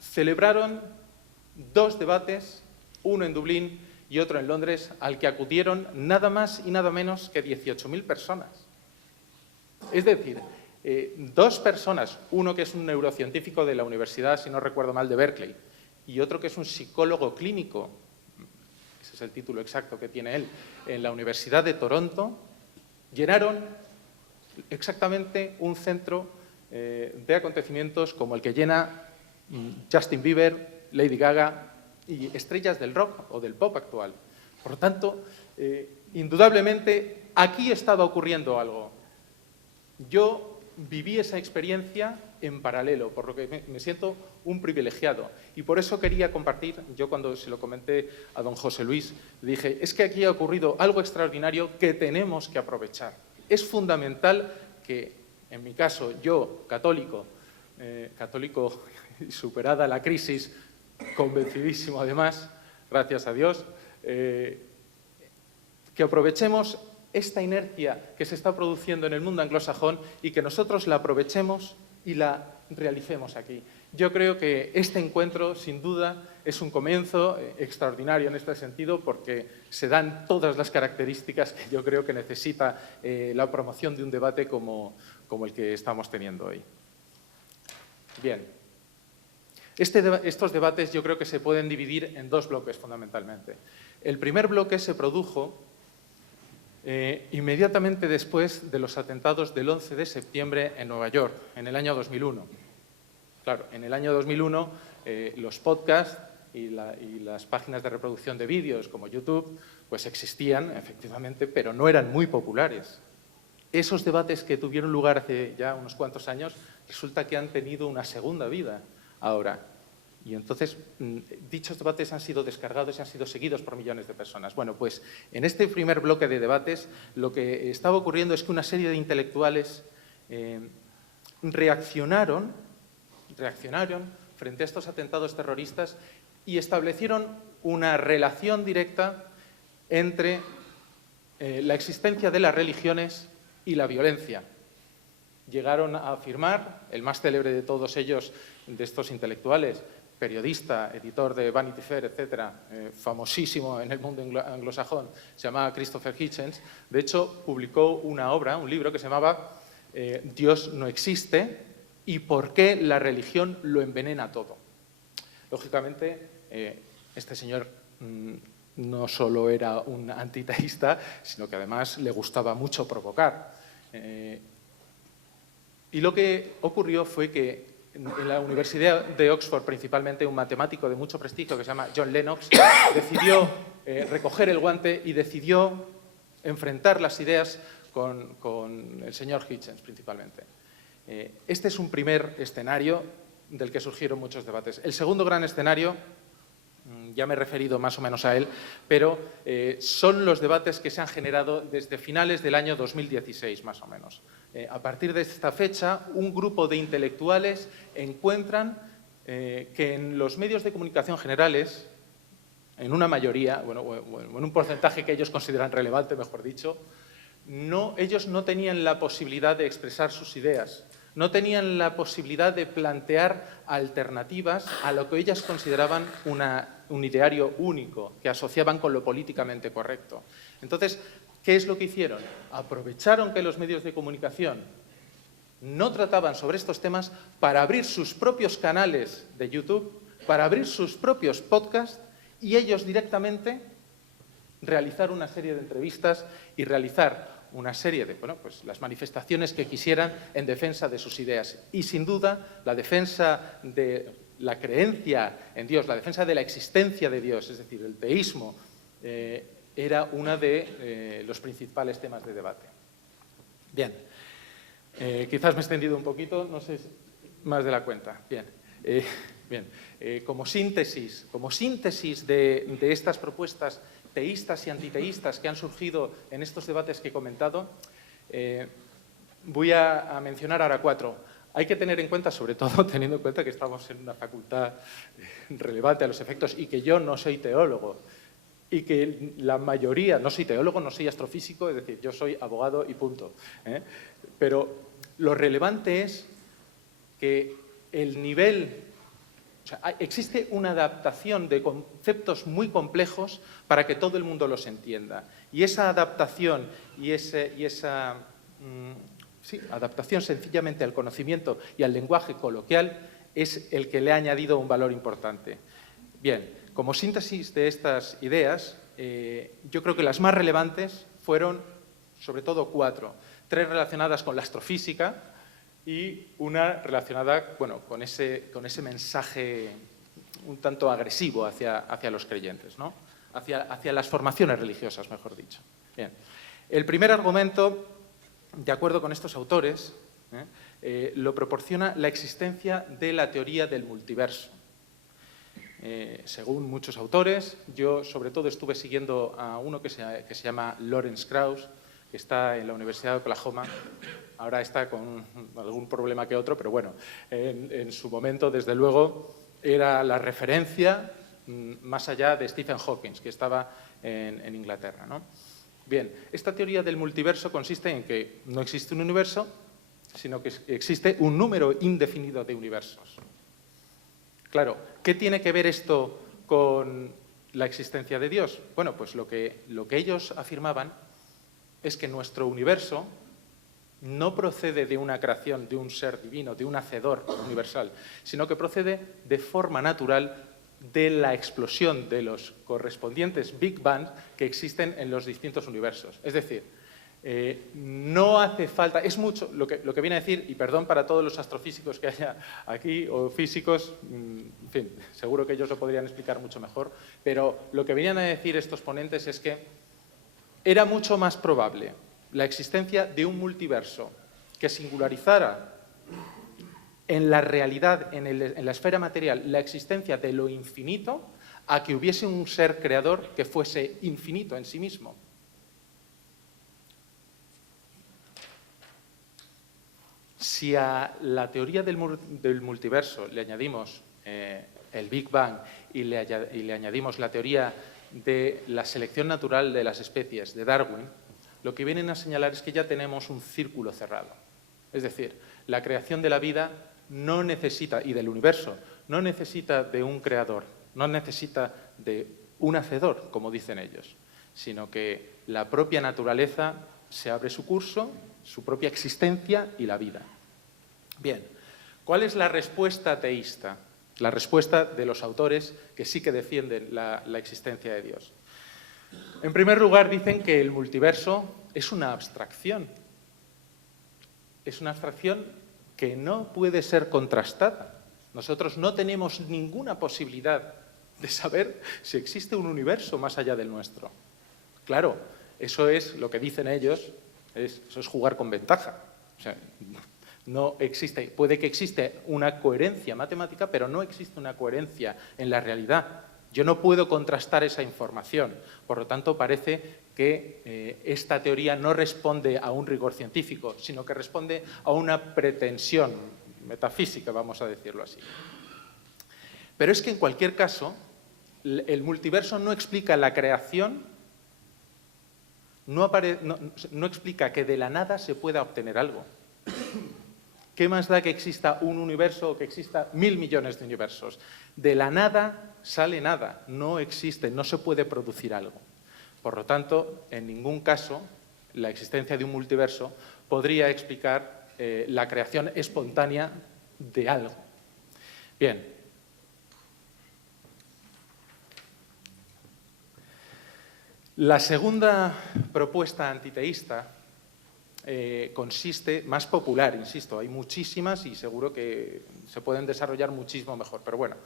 celebraron 2 debates, uno en Dublín y otro en Londres, al que acudieron nada más y nada menos que 18.000 personas. Es decir, 2 personas, uno que es un neurocientífico de la universidad, si no recuerdo mal, de Berkeley, y otro que es un psicólogo clínico, ese es el título exacto que tiene él, en la Universidad de Toronto, llenaron exactamente un centro de acontecimientos como el que llena Justin Bieber, Lady Gaga y estrellas del rock o del pop actual. Por lo tanto, indudablemente, aquí estaba ocurriendo algo. Yo viví esa experiencia en paralelo, por lo que me siento un privilegiado. Y por eso quería compartir, yo cuando se lo comenté a don José Luis, dije, es que aquí ha ocurrido algo extraordinario que tenemos que aprovechar. Es fundamental que, en mi caso, yo, católico y superada la crisis, convencidísimo además, gracias a Dios, que aprovechemos esta inercia que se está produciendo en el mundo anglosajón y que nosotros la aprovechemos y la realicemos aquí. Yo creo que este encuentro, sin duda, es un comienzo extraordinario en este sentido porque se dan todas las características que yo creo que necesita la promoción de un debate como el que estamos teniendo hoy. Bien. Estos debates yo creo que se pueden dividir en 2 bloques fundamentalmente. El primer bloque se produjo inmediatamente después de los atentados del 11 de septiembre en Nueva York, en el año 2001. Claro, en el año 2001 los podcasts y las páginas de reproducción de vídeos como YouTube, pues existían, efectivamente, pero no eran muy populares. Esos debates que tuvieron lugar hace ya unos cuantos años, resulta que han tenido una segunda vida ahora. Y entonces, dichos debates han sido descargados y han sido seguidos por millones de personas. Bueno, pues en este primer bloque de debates, lo que estaba ocurriendo es que una serie de intelectuales reaccionaron frente a estos atentados terroristas y establecieron una relación directa entre la existencia de las religiones y la violencia. Llegaron a afirmar, el más célebre de todos ellos, de estos intelectuales, periodista, editor de Vanity Fair, etcétera, famosísimo en el mundo anglosajón, se llamaba Christopher Hitchens. De hecho, publicó una obra, un libro que se llamaba Dios no existe y por qué la religión lo envenena todo. Lógicamente, este señor no solo era un antiteísta, sino que además le gustaba mucho provocar. Y lo que ocurrió fue que en la Universidad de Oxford, principalmente, un matemático de mucho prestigio que se llama John Lennox, decidió recoger el guante y decidió enfrentar las ideas con el señor Hitchens, principalmente. Este es un primer escenario del que surgieron muchos debates. El segundo gran escenario, ya me he referido más o menos a él, pero son los debates que se han generado desde finales del año 2016, más o menos. A partir de esta fecha, un grupo de intelectuales encuentran que en los medios de comunicación generales, en una mayoría, bueno, en un porcentaje que ellos consideran relevante, mejor dicho, ellos no tenían la posibilidad de expresar sus ideas, no tenían la posibilidad de plantear alternativas a lo que ellas consideraban un ideario único, que asociaban con lo políticamente correcto. Entonces, ¿qué es lo que hicieron? Aprovecharon que los medios de comunicación no trataban sobre estos temas para abrir sus propios canales de YouTube, para abrir sus propios podcasts y ellos directamente realizar una serie de entrevistas y realizar una serie de, pues las manifestaciones que quisieran en defensa de sus ideas. Y sin duda, la defensa de la creencia en Dios, la defensa de la existencia de Dios, es decir, el teísmo, era uno de los principales temas de debate. Bien, quizás me he extendido un poquito, no sé, más de la cuenta. Bien, como síntesis de estas propuestas teístas y antiteístas que han surgido en estos debates que he comentado, voy a mencionar ahora 4. Hay que tener en cuenta, sobre todo teniendo en cuenta que estamos en una facultad relevante a los efectos y que yo no soy teólogo y que la mayoría, no soy teólogo, no soy astrofísico, es decir, yo soy abogado y punto. Pero lo relevante es que el nivel... O sea, existe una adaptación de conceptos muy complejos para que todo el mundo los entienda. Y esa adaptación y esa adaptación sencillamente al conocimiento y al lenguaje coloquial es el que le ha añadido un valor importante. Bien, como síntesis de estas ideas, yo creo que las más relevantes fueron sobre todo 4. 3 relacionadas con la astrofísica, y una relacionada, bueno, con ese mensaje un tanto agresivo hacia los creyentes, ¿no? hacia las formaciones religiosas, mejor dicho. Bien. El primer argumento, de acuerdo con estos autores, lo proporciona la existencia de la teoría del multiverso. Según muchos autores, yo sobre todo estuve siguiendo a uno que se llama Lawrence Krauss, que está en la Universidad de Oklahoma. Ahora está con algún problema que otro, pero bueno, en su momento, desde luego, era la referencia más allá de Stephen Hawking, que estaba en Inglaterra, ¿no? Bien, esta teoría del multiverso consiste en que no existe un universo, sino que existe un número indefinido de universos. Claro, ¿qué tiene que ver esto con la existencia de Dios? Bueno, pues lo que ellos afirmaban es que nuestro universo no procede de una creación, de un ser divino, de un hacedor universal, sino que procede de forma natural de la explosión de los correspondientes Big Bang que existen en los distintos universos. Es decir, No hace falta, es mucho lo que viene a decir, y perdón para todos los astrofísicos que haya aquí, o físicos, en fin, seguro que ellos lo podrían explicar mucho mejor, pero lo que venían a decir estos ponentes es que era mucho más probable la existencia de un multiverso que singularizara en la realidad, en la esfera material, la existencia de lo infinito, a que hubiese un ser creador que fuese infinito en sí mismo. Si a la teoría del multiverso le añadimos el Big Bang y le añadimos la teoría de la selección natural de las especies de Darwin, lo que vienen a señalar es que ya tenemos un círculo cerrado. Es decir, la creación de la vida no necesita, y del universo, no necesita de un creador, no necesita de un hacedor, como dicen ellos, sino que la propia naturaleza se abre su curso, su propia existencia y la vida. Bien, ¿cuál es la respuesta teísta? La respuesta de los autores que sí que defienden la existencia de Dios. En primer lugar, dicen que el multiverso es una abstracción. Es una abstracción que no puede ser contrastada. Nosotros no tenemos ninguna posibilidad de saber si existe un universo más allá del nuestro. Claro, eso es lo que dicen ellos, eso es jugar con ventaja. O sea, no existe, puede que existe una coherencia matemática, pero no existe una coherencia en la realidad. Yo no puedo contrastar esa información. Por lo tanto, parece que esta teoría no responde a un rigor científico, sino que responde a una pretensión metafísica, vamos a decirlo así. Pero es que, en cualquier caso, el multiverso no explica la creación, no explica que de la nada se pueda obtener algo. ¿Qué más da que exista un universo o que exista 1000 millones de universos? De la nada sale nada, no existe, no se puede producir algo. Por lo tanto, en ningún caso, la existencia de un multiverso podría explicar la creación espontánea de algo. Bien. La segunda propuesta antiteísta consiste, más popular, insisto, hay muchísimas y seguro que se pueden desarrollar muchísimo mejor, pero bueno,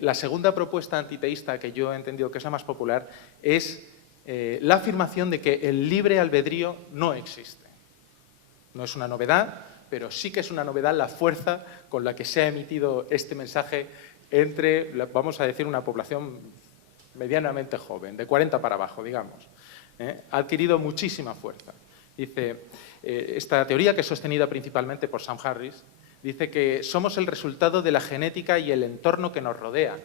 la segunda propuesta antiteísta que yo he entendido que es la más popular es la afirmación de que el libre albedrío no existe. No es una novedad, pero sí que es una novedad la fuerza con la que se ha emitido este mensaje entre, vamos a decir, una población medianamente joven, de 40 para abajo, digamos. Ha adquirido muchísima fuerza. Dice, esta teoría, que es sostenida principalmente por Sam Harris, dice que somos el resultado de la genética y el entorno que nos rodea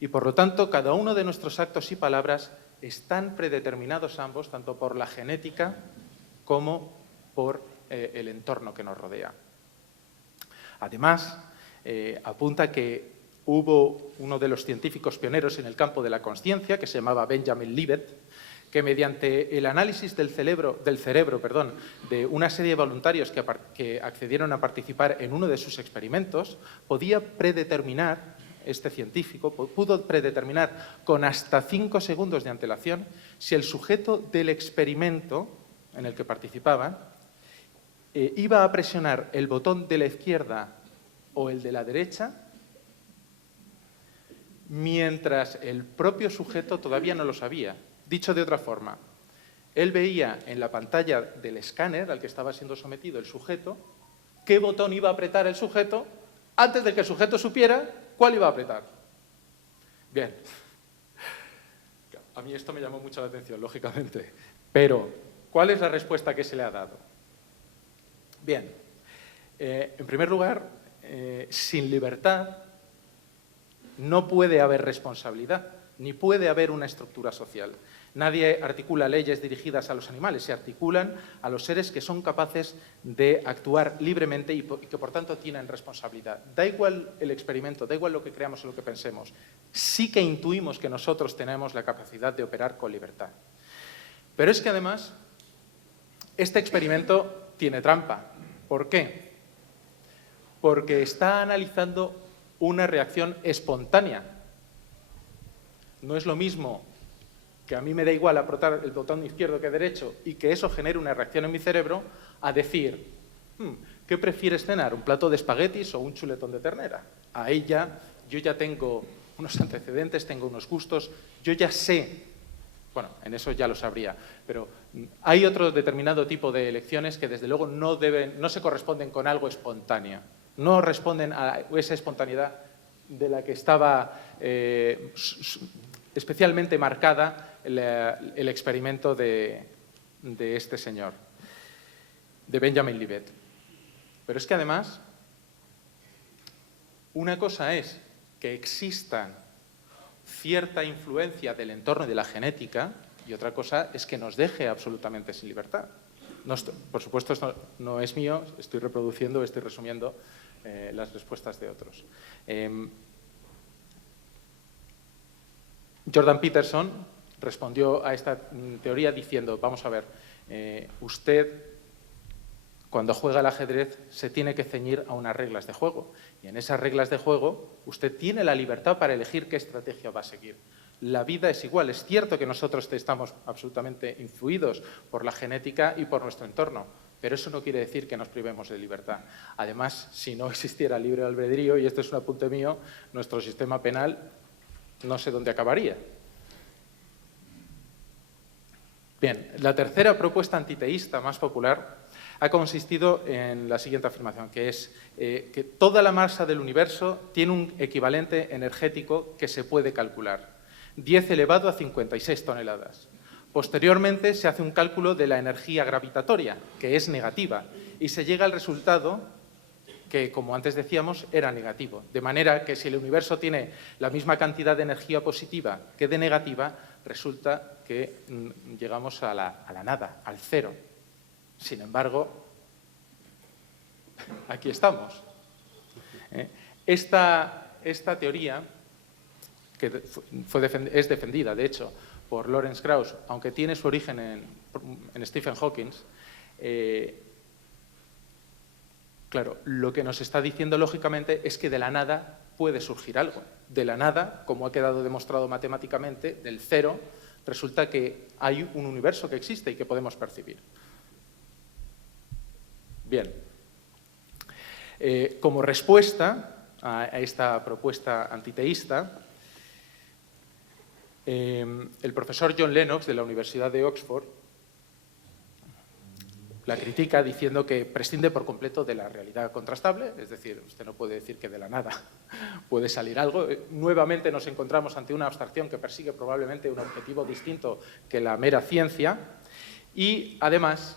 y, por lo tanto, cada uno de nuestros actos y palabras están predeterminados ambos, tanto por la genética como por el entorno que nos rodea. Además, apunta que hubo uno de los científicos pioneros en el campo de la consciencia, que se llamaba Benjamin Libet, que mediante el análisis del cerebro de una serie de voluntarios que accedieron a participar en uno de sus experimentos, podía predeterminar, este científico pudo predeterminar con hasta 5 segundos de antelación si el sujeto del experimento en el que participaban iba a presionar el botón de la izquierda o el de la derecha, mientras el propio sujeto todavía no lo sabía. Dicho de otra forma, él veía en la pantalla del escáner al que estaba siendo sometido el sujeto qué botón iba a apretar el sujeto antes de que el sujeto supiera cuál iba a apretar. Bien. A mí esto me llamó mucho la atención, lógicamente. Pero, ¿cuál es la respuesta que se le ha dado? Bien. En primer lugar, sin libertad no puede haber responsabilidad, ni puede haber una estructura social. Nadie articula leyes dirigidas a los animales, se articulan a los seres que son capaces de actuar libremente y que, por tanto, tienen responsabilidad. Da igual el experimento, da igual lo que creamos o lo que pensemos. Sí que intuimos que nosotros tenemos la capacidad de operar con libertad. Pero es que, además, este experimento tiene trampa. ¿Por qué? Porque está analizando una reacción espontánea. No es lo mismo que a mí me da igual apretar el botón izquierdo que derecho y que eso genere una reacción en mi cerebro, a decir, ¿qué prefieres cenar, un plato de espaguetis o un chuletón de ternera? Ahí ya, yo ya tengo unos antecedentes, tengo unos gustos, yo ya sé, bueno, en eso ya lo sabría, pero hay otro determinado tipo de elecciones que desde luego no se corresponden con algo espontáneo, no responden a esa espontaneidad de la que estaba especialmente marcada el experimento de este señor, de Benjamin Libet. Pero es que además, una cosa es que exista cierta influencia del entorno y de la genética y otra cosa es que nos deje absolutamente sin libertad. Por supuesto, esto no es mío, estoy resumiendo las respuestas de otros. Jordan Peterson respondió a esta teoría diciendo, vamos a ver, usted cuando juega al ajedrez se tiene que ceñir a unas reglas de juego y en esas reglas de juego usted tiene la libertad para elegir qué estrategia va a seguir. La vida es igual, es cierto que nosotros estamos absolutamente influidos por la genética y por nuestro entorno, pero eso no quiere decir que nos privemos de libertad. Además, si no existiera libre albedrío, y esto es un apunte mío, nuestro sistema penal no sé dónde acabaría. Bien, la tercera propuesta antiteísta más popular ha consistido en la siguiente afirmación, que es que toda la masa del universo tiene un equivalente energético que se puede calcular, 10 elevado a 56 toneladas. Posteriormente se hace un cálculo de la energía gravitatoria, que es negativa, y se llega al resultado que, como antes decíamos, era negativo. De manera que si el universo tiene la misma cantidad de energía positiva que de negativa, resulta que llegamos a la nada, al cero. Sin embargo, aquí estamos. Esta teoría, que es defendida, de hecho, por Lawrence Krauss, aunque tiene su origen en Stephen Hawking, claro, lo que nos está diciendo lógicamente es que de la nada puede surgir algo. De la nada, como ha quedado demostrado matemáticamente, del cero, resulta que hay un universo que existe y que podemos percibir. Bien, como respuesta a esta propuesta antiteísta, el profesor John Lennox de la Universidad de Oxford la critica diciendo que prescinde por completo de la realidad contrastable, es decir, usted no puede decir que de la nada puede salir algo. Nuevamente nos encontramos ante una abstracción que persigue probablemente un objetivo distinto que la mera ciencia y, además,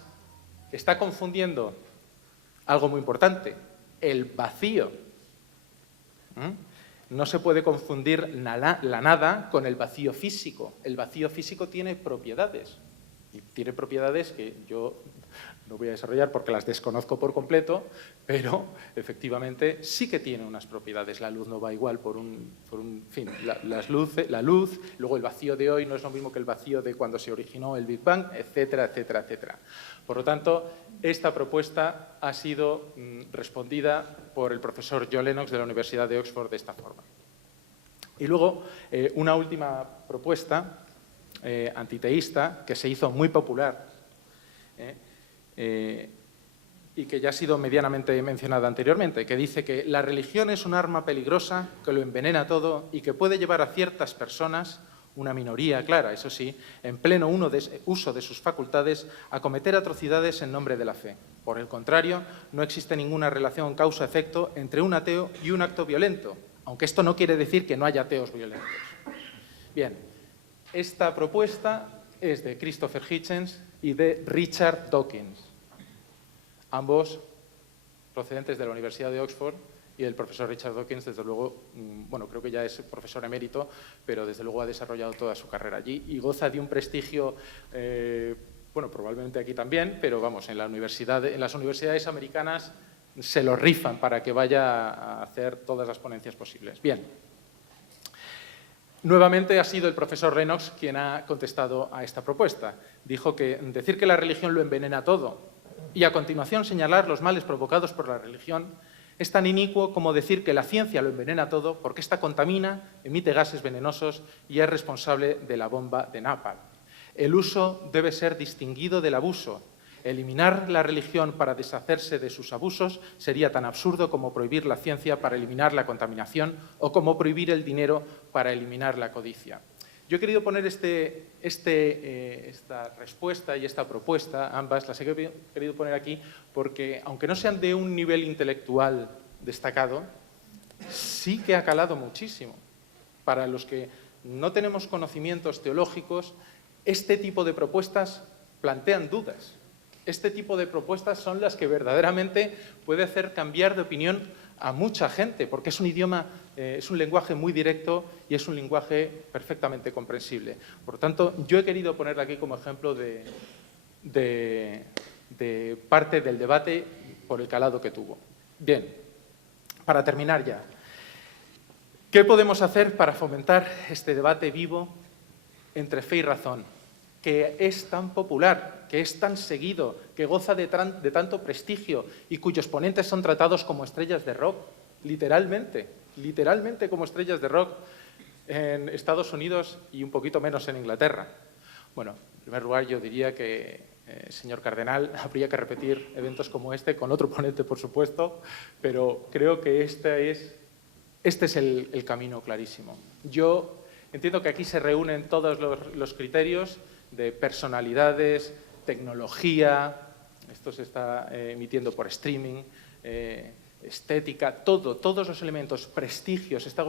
está confundiendo algo muy importante, el vacío. No se puede confundir la nada con el vacío físico. El vacío físico tiene propiedades, y tiene propiedades que yo no voy a desarrollar porque las desconozco por completo, pero efectivamente sí que tiene unas propiedades. La luz no va igual en fin, la luz, luego el vacío de hoy no es lo mismo que el vacío de cuando se originó el Big Bang, etcétera, etcétera, etcétera. Por lo tanto, esta propuesta ha sido respondida por el profesor John Lennox de la Universidad de Oxford de esta forma. Y luego, una última propuesta antiteísta que se hizo muy popular y que ya ha sido medianamente mencionada anteriormente, que dice que la religión es un arma peligrosa que lo envenena todo y que puede llevar a ciertas personas, una minoría clara, eso sí, en pleno uso de sus facultades, a cometer atrocidades en nombre de la fe. Por el contrario, no existe ninguna relación causa-efecto entre un ateo y un acto violento, aunque esto no quiere decir que no haya ateos violentos. Bien, esta propuesta es de Christopher Hitchens y de Richard Dawkins, ambos procedentes de la Universidad de Oxford, y el profesor Richard Dawkins, desde luego, bueno, creo que ya es profesor emérito, pero desde luego ha desarrollado toda su carrera allí y goza de un prestigio, bueno, probablemente aquí también, pero vamos, en las universidades americanas se lo rifan para que vaya a hacer todas las ponencias posibles. Bien. Nuevamente ha sido el profesor Lennox quien ha contestado a esta propuesta. Dijo que decir que la religión lo envenena todo y a continuación señalar los males provocados por la religión Es tan inicuo como decir que la ciencia lo envenena todo porque ésta contamina, emite gases venenosos y es responsable de la bomba de Napalm. El uso debe ser distinguido del abuso. Eliminar la religión para deshacerse de sus abusos sería tan absurdo como prohibir la ciencia para eliminar la contaminación o como prohibir el dinero para eliminar la codicia. Yo he querido poner esta respuesta y esta propuesta, ambas las he querido poner aquí porque, aunque no sean de un nivel intelectual destacado, sí que ha calado muchísimo. Para los que no tenemos conocimientos teológicos, este tipo de propuestas plantean dudas. Este tipo de propuestas son las que verdaderamente puede hacer cambiar de opinión a mucha gente, porque es un idioma, es un lenguaje muy directo y es un lenguaje perfectamente comprensible. Por lo tanto, yo he querido ponerle aquí como ejemplo de parte del debate por el calado que tuvo. Bien, para terminar ya, ¿qué podemos hacer para fomentar este debate vivo entre fe y razón, que es tan popular, que es tan seguido, que goza de tanto prestigio y cuyos ponentes son tratados como estrellas de rock, literalmente como estrellas de rock en Estados Unidos y un poquito menos en Inglaterra? Bueno, en primer lugar yo diría que, señor cardenal, habría que repetir eventos como este, con otro ponente, por supuesto, pero creo que este es el camino clarísimo. Yo entiendo que aquí se reúnen todos los criterios de personalidades, tecnología, esto se está emitiendo por streaming, estética, todos los elementos, prestigio, se está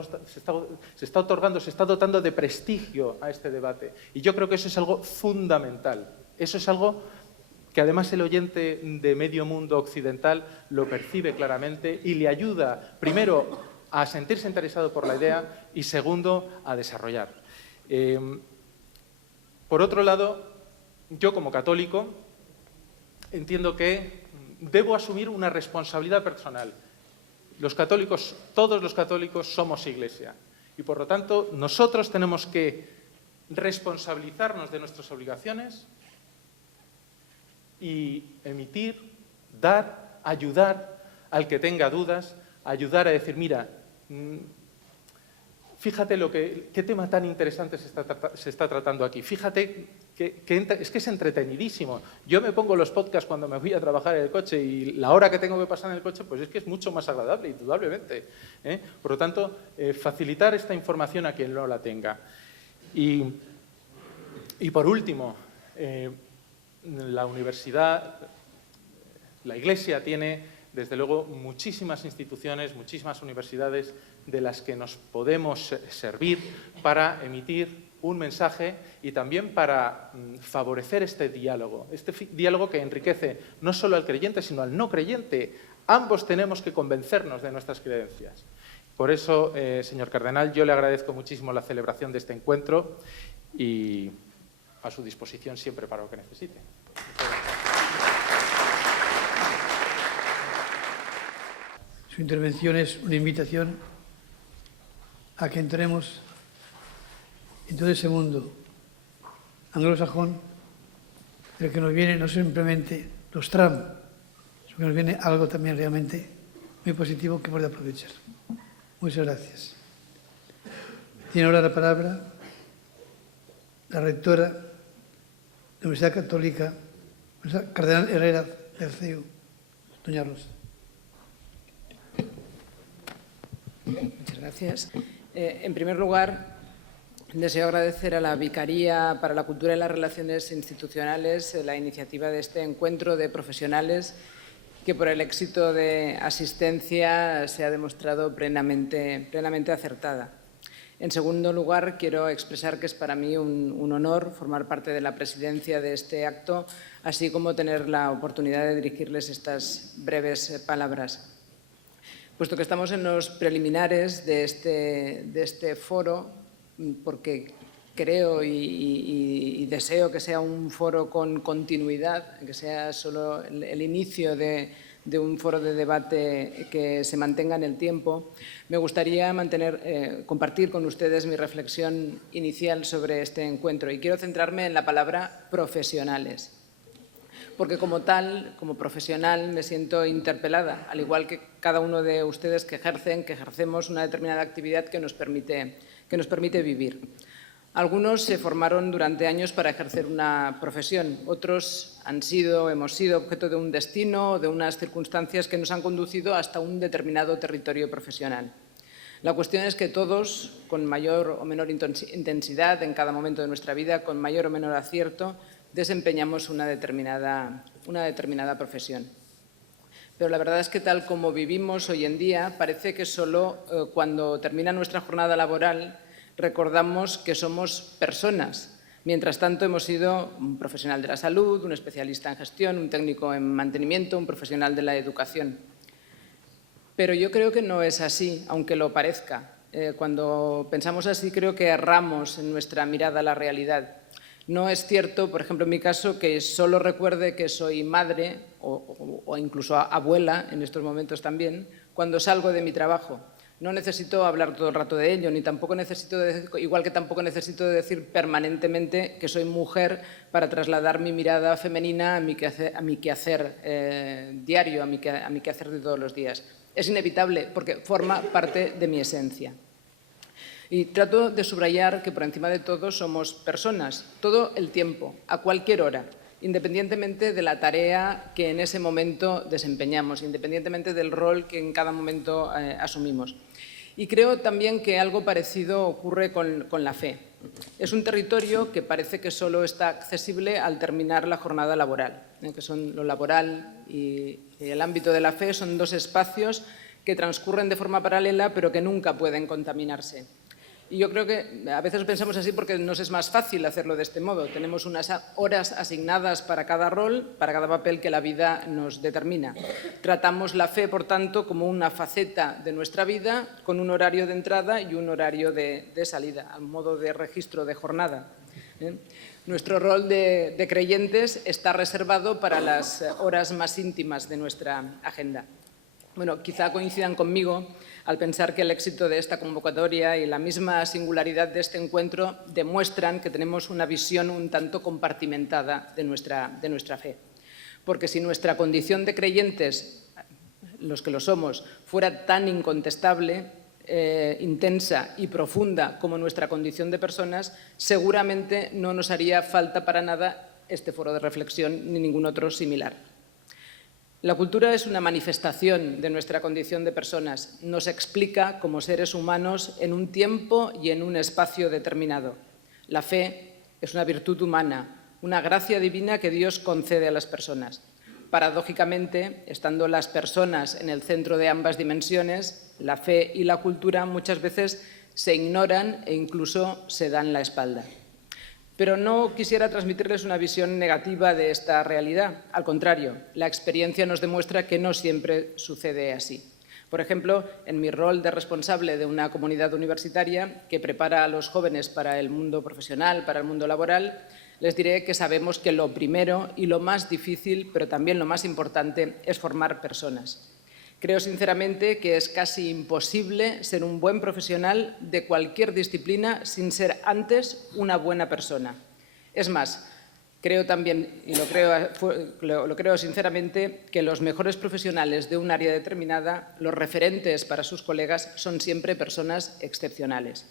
otorgando, se está dotando de prestigio a este debate. Y yo creo que eso es algo fundamental. Eso es algo que además el oyente de medio mundo occidental lo percibe claramente y le ayuda, primero, a sentirse interesado por la idea y, segundo, a desarrollar. Por otro lado, yo como católico entiendo que debo asumir una responsabilidad personal. Los católicos, todos los católicos somos Iglesia y por lo tanto nosotros tenemos que responsabilizarnos de nuestras obligaciones y emitir, dar, ayudar al que tenga dudas, ayudar a decir, mira, fíjate qué tema tan interesante se está tratando aquí. Fíjate es que es entretenidísimo. Yo me pongo los podcasts cuando me voy a trabajar en el coche y la hora que tengo que pasar en el coche, pues es que es mucho más agradable, indudablemente. Por lo tanto, facilitar esta información a quien no la tenga. Y por último, la universidad, la Iglesia tiene, desde luego, muchísimas instituciones, muchísimas universidades de las que nos podemos servir para emitir un mensaje y también para favorecer este diálogo que enriquece no solo al creyente, sino al no creyente. Ambos tenemos que convencernos de nuestras creencias. Por eso, señor cardenal, yo le agradezco muchísimo la celebración de este encuentro y a su disposición siempre para lo que necesite. Su intervención es una invitación a que entremos en todo ese mundo anglosajón del que nos viene no simplemente los Trump, sino que nos viene algo también realmente muy positivo que hemos de aprovechar. Muchas gracias. Tiene ahora la palabra la rectora de la Universidad Católica, Cardenal Herrera del CEU, doña Rosa. Muchas gracias. En primer lugar, deseo agradecer a la Vicaría para la Cultura y las Relaciones Institucionales la iniciativa de este encuentro de profesionales que por el éxito de asistencia se ha demostrado plenamente acertada. En segundo lugar, quiero expresar que es para mí un honor formar parte de la presidencia de este acto, así como tener la oportunidad de dirigirles estas breves palabras. Puesto que estamos en los preliminares de este foro, porque creo y deseo que sea un foro con continuidad, que sea solo el inicio de un foro de debate que se mantenga en el tiempo, me gustaría compartir con ustedes mi reflexión inicial sobre este encuentro y quiero centrarme en la palabra profesionales. porque como tal, como profesional, me siento interpelada, al igual que cada uno de ustedes que ejercemos una determinada actividad que nos permite vivir. Algunos se formaron durante años para ejercer una profesión, otros hemos sido objeto de un destino o de unas circunstancias que nos han conducido hasta un determinado territorio profesional. La cuestión es que todos, con mayor o menor intensidad en cada momento de nuestra vida, con mayor o menor acierto, desempeñamos una determinada profesión. Pero la verdad es que tal como vivimos hoy en día, parece que solo cuando termina nuestra jornada laboral recordamos que somos personas. Mientras tanto, hemos sido un profesional de la salud, un especialista en gestión, un técnico en mantenimiento, un profesional de la educación. Pero yo creo que no es así, aunque lo parezca. Cuando pensamos así, creo que erramos en nuestra mirada a la realidad. No es cierto, por ejemplo, en mi caso, que solo recuerde que soy madre o incluso abuela, en estos momentos también, cuando salgo de mi trabajo. No necesito hablar todo el rato de ello, ni tampoco igual que tampoco necesito decir permanentemente que soy mujer para trasladar mi mirada femenina a mi quehacer diario, a mi quehacer de todos los días. Es inevitable porque forma parte de mi esencia. Y trato de subrayar que por encima de todo somos personas, todo el tiempo, a cualquier hora, independientemente de la tarea que en ese momento desempeñamos, independientemente del rol que en cada momento asumimos. Y creo también que algo parecido ocurre con la fe. Es un territorio que parece que solo está accesible al terminar la jornada laboral, que son lo laboral y el ámbito de la fe son dos espacios que transcurren de forma paralela pero que nunca pueden contaminarse. Y yo creo que a veces pensamos así porque nos es más fácil hacerlo de este modo. Tenemos unas horas asignadas para cada rol, para cada papel que la vida nos determina. Tratamos la fe, por tanto, como una faceta de nuestra vida, con un horario de entrada y un horario de salida, a modo de registro de jornada. Nuestro rol de creyentes está reservado para las horas más íntimas de nuestra agenda. Bueno, quizá coincidan conmigo al pensar que el éxito de esta convocatoria y la misma singularidad de este encuentro demuestran que tenemos una visión un tanto compartimentada de nuestra fe. Porque si nuestra condición de creyentes, los que lo somos, fuera tan incontestable, intensa y profunda como nuestra condición de personas, seguramente no nos haría falta para nada este foro de reflexión ni ningún otro similar. La cultura es una manifestación de nuestra condición de personas. Nos explica como seres humanos en un tiempo y en un espacio determinado. La fe es una virtud humana, una gracia divina que Dios concede a las personas. Paradójicamente, estando las personas en el centro de ambas dimensiones, la fe y la cultura muchas veces se ignoran e incluso se dan la espalda. Pero no quisiera transmitirles una visión negativa de esta realidad. Al contrario, la experiencia nos demuestra que no siempre sucede así. Por ejemplo, en mi rol de responsable de una comunidad universitaria que prepara a los jóvenes para el mundo profesional, para el mundo laboral, les diré que sabemos que lo primero y lo más difícil, pero también lo más importante, es formar personas. Creo sinceramente que es casi imposible ser un buen profesional de cualquier disciplina sin ser antes una buena persona. Es más, creo también, y lo creo sinceramente, que los mejores profesionales de un área determinada, los referentes para sus colegas, son siempre personas excepcionales.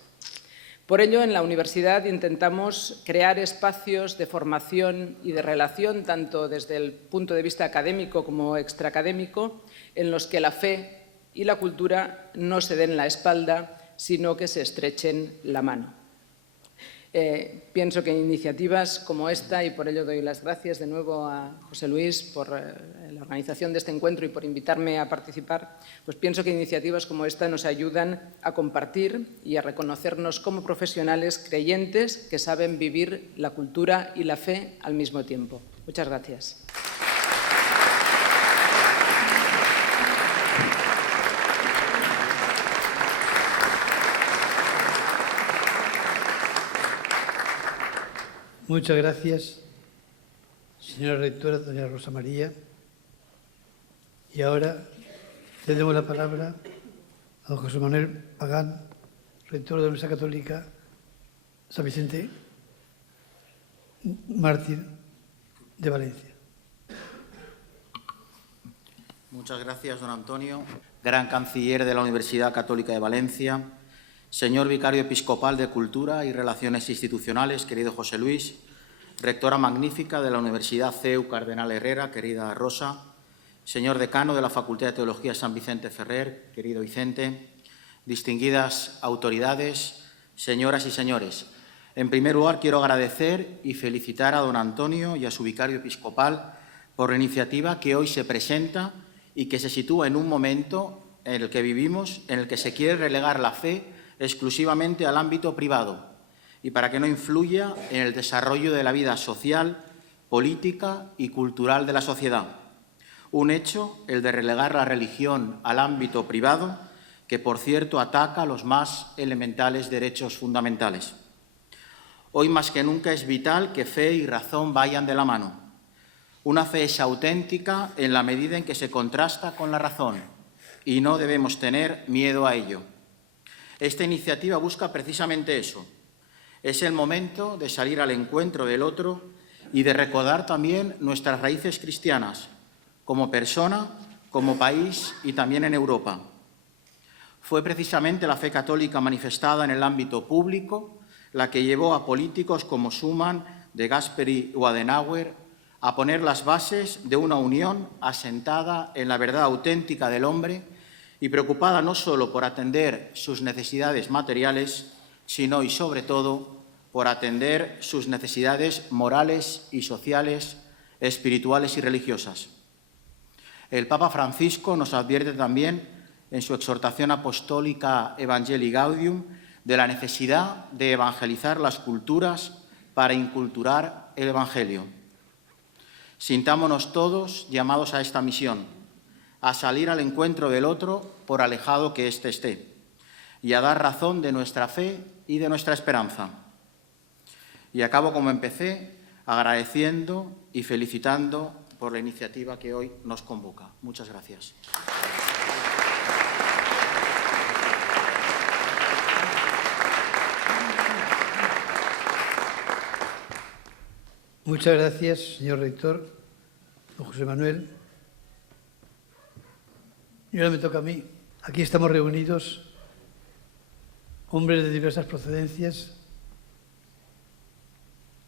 Por ello, en la universidad intentamos crear espacios de formación y de relación, tanto desde el punto de vista académico como extraacadémico, en los que la fe y la cultura no se den la espalda, sino que se estrechen la mano. Pienso que iniciativas como esta, y por ello doy las gracias de nuevo a José Luis por la organización de este encuentro y por invitarme a participar, pues pienso que iniciativas como esta nos ayudan a compartir y a reconocernos como profesionales creyentes que saben vivir la cultura y la fe al mismo tiempo. Muchas gracias. Muchas gracias, señora rectora, doña Rosa María. Y ahora cedemos la palabra a don José Manuel Pagán, rector de la Universidad Católica San Vicente Mártir de Valencia. Muchas gracias, don Antonio. Gran canciller de la Universidad Católica de Valencia, señor vicario episcopal de Cultura y Relaciones Institucionales, querido José Luis, rectora magnífica de la Universidad CEU Cardenal Herrera, querida Rosa, señor decano de la Facultad de Teología San Vicente Ferrer, querido Vicente, distinguidas autoridades, señoras y señores. En primer lugar, quiero agradecer y felicitar a don Antonio y a su vicario episcopal por la iniciativa que hoy se presenta y que se sitúa en un momento en el que vivimos, en el que se quiere relegar la fe exclusivamente al ámbito privado y para que no influya en el desarrollo de la vida social, política y cultural de la sociedad. Un hecho, el de relegar la religión al ámbito privado, que, por cierto, ataca los más elementales derechos fundamentales. Hoy más que nunca es vital que fe y razón vayan de la mano. Una fe es auténtica en la medida en que se contrasta con la razón y no debemos tener miedo a ello. Esta iniciativa busca precisamente eso. Es el momento de salir al encuentro del otro y de recordar también nuestras raíces cristianas, como persona, como país y también en Europa. Fue precisamente la fe católica manifestada en el ámbito público la que llevó a políticos como Schuman, De Gasperi o Adenauer a poner las bases de una unión asentada en la verdad auténtica del hombre y preocupada no solo por atender sus necesidades materiales, sino y sobre todo por atender sus necesidades morales y sociales, espirituales y religiosas. El Papa Francisco nos advierte también en su exhortación apostólica Evangelii Gaudium de la necesidad de evangelizar las culturas para inculturar el Evangelio. Sintámonos todos llamados a esta misión, a salir al encuentro del otro por alejado que éste esté, y a dar razón de nuestra fe y de nuestra esperanza. Y acabo como empecé, agradeciendo y felicitando por la iniciativa que hoy nos convoca. Muchas gracias. Muchas gracias, señor rector, don José Manuel. Y ahora me toca a mí. Aquí estamos reunidos, hombres de diversas procedencias,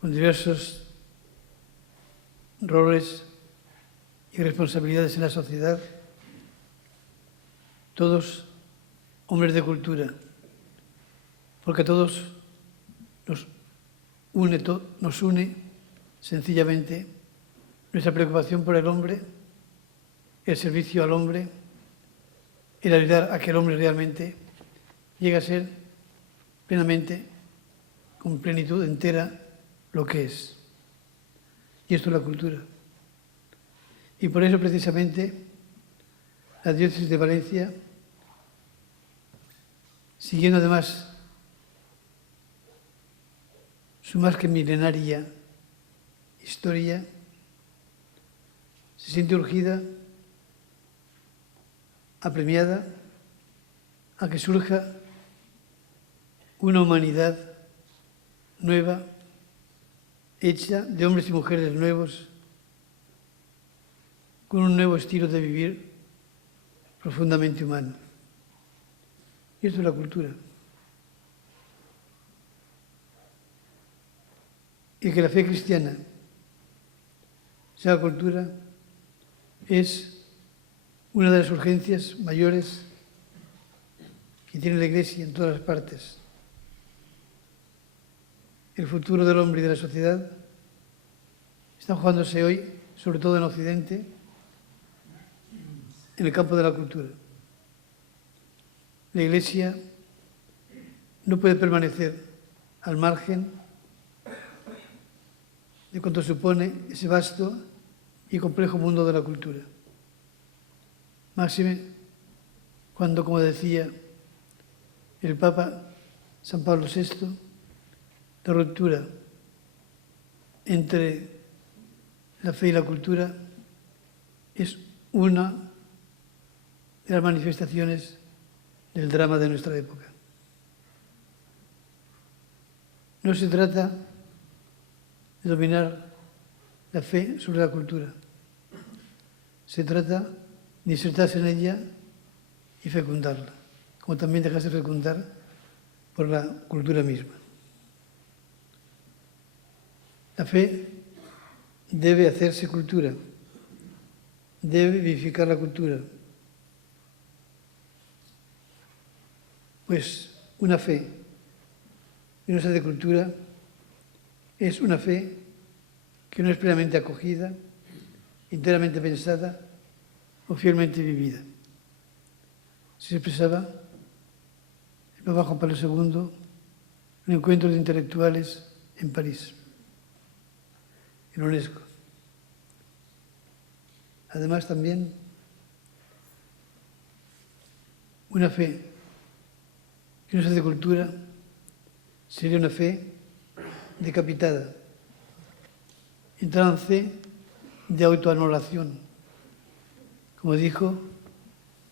con diversos roles y responsabilidades en la sociedad, todos hombres de cultura, porque a todos nos une sencillamente nuestra preocupación por el hombre, el servicio al hombre, el ayudar a que el hombre realmente llegue a ser plenamente, con plenitud entera, lo que es. Y esto es la cultura. Y por eso precisamente la diócesis de Valencia, siguiendo además su más que milenaria historia, se siente urgida, apremiada, a que surja una humanidad nueva, hecha de hombres y mujeres nuevos, con un nuevo estilo de vivir profundamente humano. Y esto es la cultura. Y que la fe cristiana sea cultura es una de las urgencias mayores que tiene la Iglesia en todas las partes. El futuro del hombre y de la sociedad está jugándose hoy, sobre todo en Occidente, en el campo de la cultura. La Iglesia no puede permanecer al margen de cuanto supone ese vasto y complejo mundo de la cultura. Máxime cuando, como decía el Papa San Pablo VI, la ruptura entre la fe y la cultura es una de las manifestaciones del drama de nuestra época. No se trata de dominar la fe sobre la cultura. Se trata ni insertarse en ella y fecundarla, como también dejarse fecundar por la cultura misma. La fe debe hacerse cultura, debe vivificar la cultura, pues una fe que no se hace cultura es una fe que no es plenamente acogida, enteramente pensada o fielmente vivida. Se expresaba el Papa Juan Pablo II en un encuentro de intelectuales en París, en UNESCO. Además, también una fe que no se hace cultura sería una fe decapitada, en trance de autoanulación, como dijo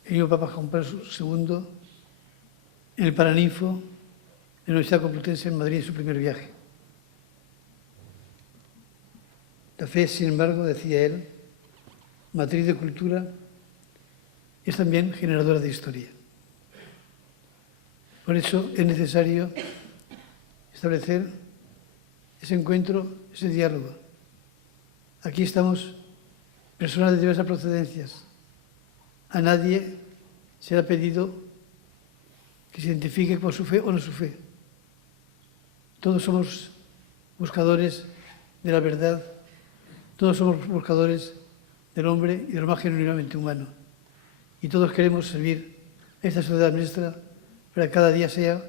el mismo Papa Juan Pablo II en el Paraninfo de la Universidad Complutense en Madrid en su primer viaje. La fe, sin embargo, decía él, matriz de cultura, es también generadora de historia. Por eso es necesario establecer ese encuentro, ese diálogo. Aquí estamos personas de diversas procedencias. A nadie se le ha pedido que se identifique por su fe o no su fe. Todos somos buscadores de la verdad, todos somos buscadores del hombre y de lo más genuinamente humano. Y todos queremos servir a esta sociedad nuestra para que cada día sea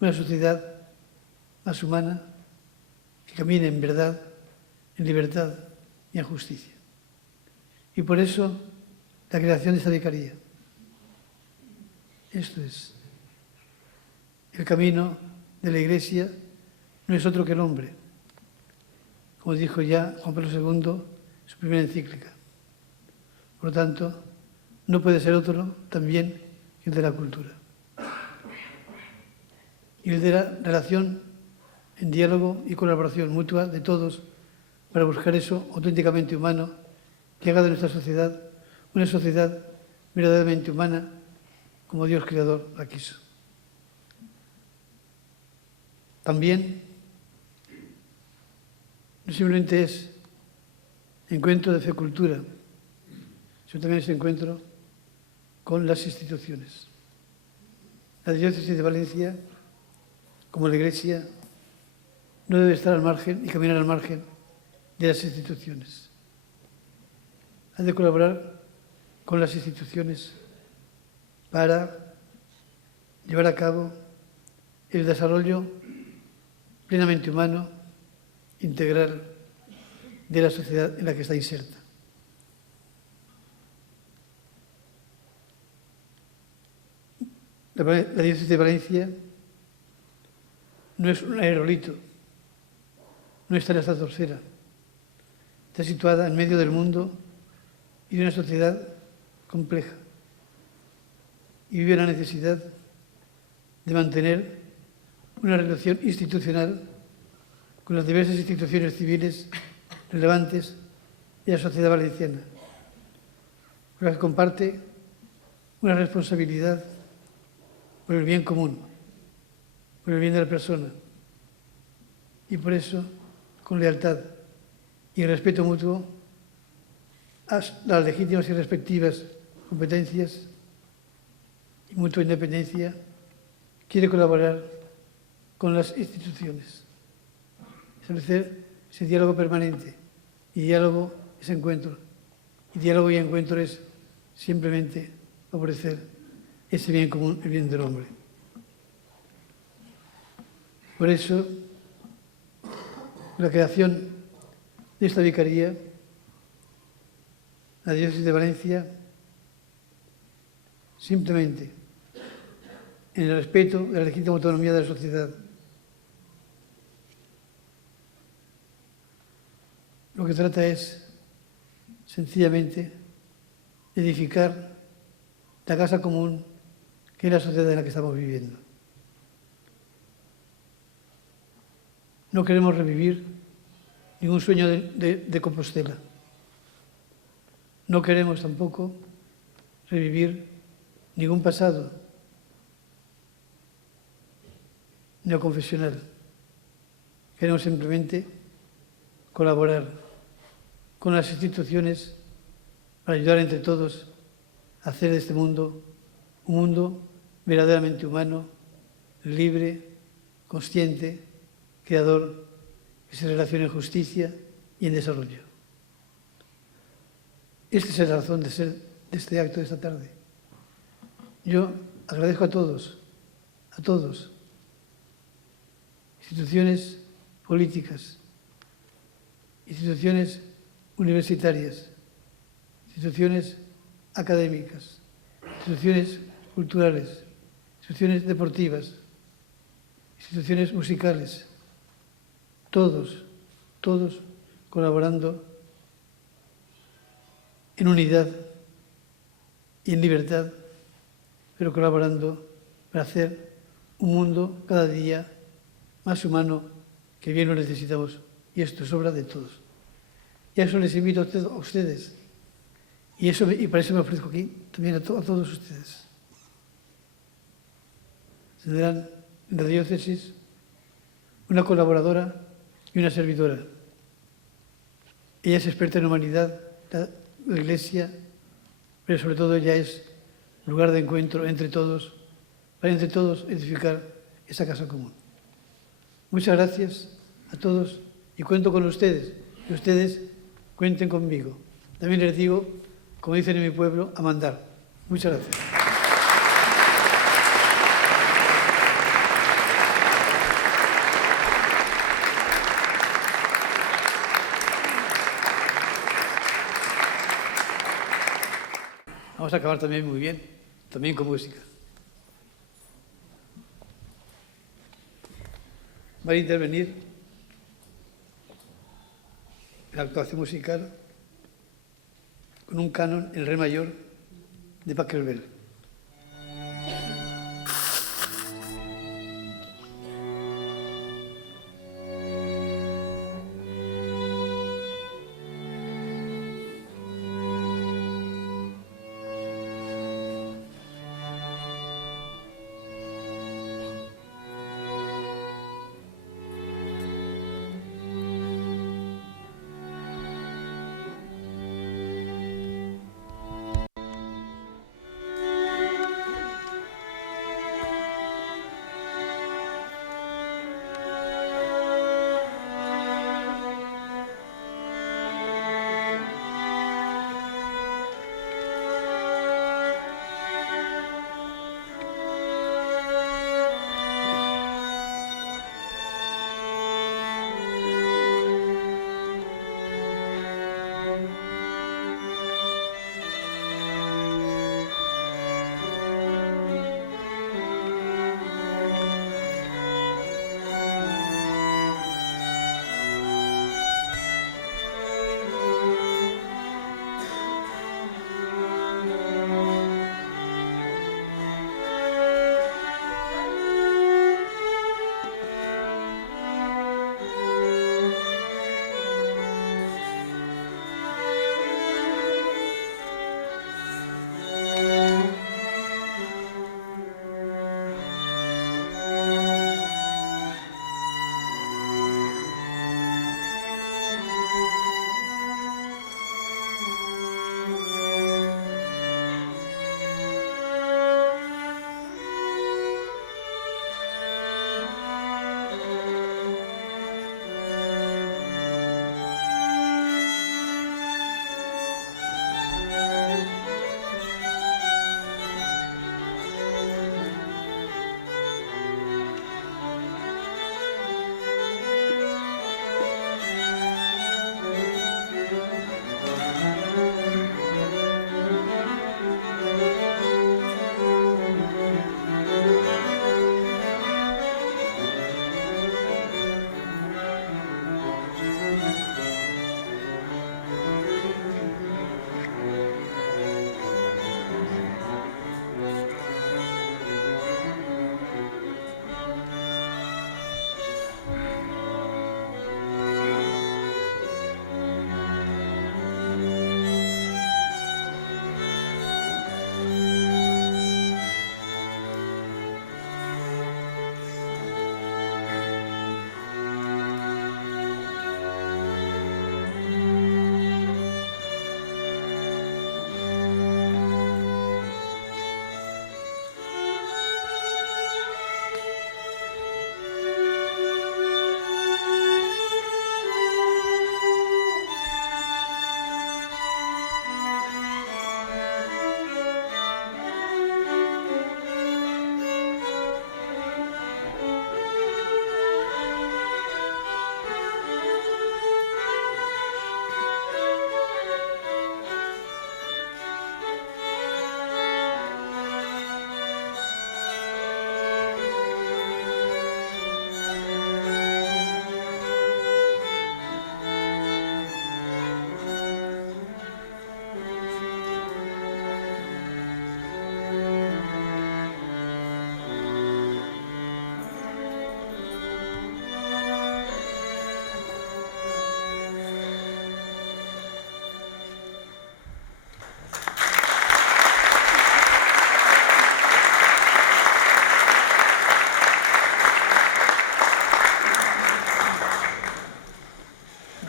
una sociedad más humana, que camine en verdad, en libertad y en justicia. Y por eso la creación de esta vicaría. Esto es. El camino de la Iglesia no es otro que el hombre, como dijo ya Juan Pablo II en su primera encíclica. Por lo tanto, no puede ser otro también que el de la cultura. Y el de la relación en diálogo y colaboración mutua de todos para buscar eso auténticamente humano que haga de nuestra sociedad una sociedad verdaderamente humana como Dios Creador la quiso. También no simplemente es encuentro de fe-cultura, sino también es encuentro con las instituciones. La diócesis de Valencia, como la Iglesia, no debe estar al margen y caminar al margen de las instituciones. Ha de colaborar con las instituciones para llevar a cabo el desarrollo plenamente humano, integral, de la sociedad en la que está inserta. La diócesis de Valencia no es un aerolito, no está en la estratosfera, está situada en medio del mundo y de una sociedad compleja y vive la necesidad de mantener una relación institucional con las diversas instituciones civiles relevantes de la sociedad valenciana, con las que comparte una responsabilidad por el bien común, por el bien de la persona, y por eso, con lealtad y respeto mutuo a las legítimas y respectivas competencias y mutua independencia, quiere colaborar con las instituciones, establecer ese diálogo permanente, y diálogo es encuentro, y diálogo y encuentro es simplemente favorecer ese bien común, el bien del hombre. Por eso, la creación de esta vicaría, la diócesis de Valencia, simplemente en el respeto de la legítima autonomía de la sociedad, lo que trata es sencillamente edificar la casa común que es la sociedad en la que estamos viviendo. No queremos revivir ningún sueño de Compostela. No queremos tampoco revivir ningún pasado neoconfesional. Queremos simplemente colaborar con las instituciones para ayudar entre todos a hacer de este mundo un mundo verdaderamente humano, libre, consciente, creador, que se relacione en justicia y en desarrollo. Esta es la razón de ser de este acto de esta tarde. Yo agradezco a todos, instituciones políticas, instituciones universitarias, instituciones académicas, instituciones culturales, instituciones deportivas, instituciones musicales, todos colaborando en unidad y en libertad, pero colaborando para hacer un mundo cada día más humano, que bien lo necesitamos, y esto es obra de todos. Y a eso les invito a ustedes, y para eso me ofrezco aquí también a todos ustedes. Tendrán en la diócesis una colaboradora y una servidora. Ella es experta en humanidad, la Iglesia, pero sobre todo ella es lugar de encuentro entre todos, para entre todos edificar esa casa común. Muchas gracias a todos y cuento con ustedes, y ustedes cuenten conmigo. También les digo, como dicen en mi pueblo, a mandar. Muchas gracias. Vamos a acabar también muy bien, también con música. Va a intervenir la actuación musical con un canon en re mayor de Pachelbel.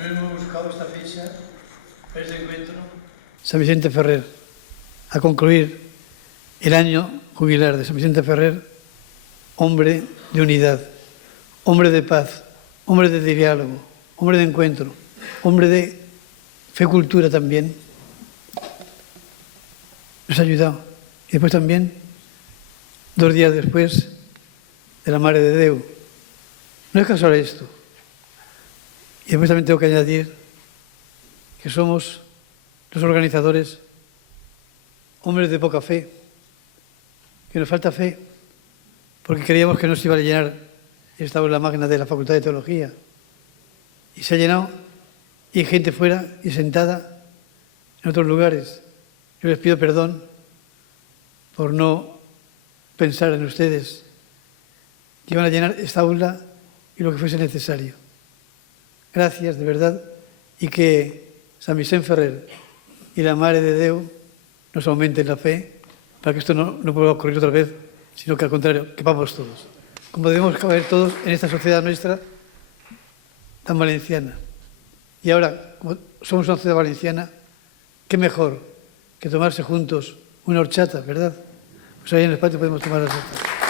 hemos buscado esta fecha para este encuentro. San Vicente Ferrer, a concluir el año jubilar de San Vicente Ferrer, hombre de unidad, hombre de paz, hombre de diálogo, hombre de encuentro, hombre de fe cultura también. Nos ha ayudado. Y después también, 2 días después, de la Mare de Déu. No es casual esto. Y después también tengo que añadir que somos los organizadores hombres de poca fe, que nos falta fe, porque creíamos que no se iba a llenar esta aula magna de la Facultad de Teología. Y se ha llenado, y hay gente fuera y sentada en otros lugares. Yo les pido perdón por no pensar en ustedes que iban a llenar esta aula y lo que fuese necesario. Gracias, de verdad, y que San Vicente Ferrer y la Mare de Déu nos aumenten la fe para que esto no pueda ocurrir otra vez, sino que al contrario, que vamos todos. Como debemos caber todos en esta sociedad nuestra tan valenciana. Y ahora, como somos una sociedad valenciana, qué mejor que tomarse juntos una horchata, ¿verdad? Pues ahí en el patio podemos tomar las horchatas.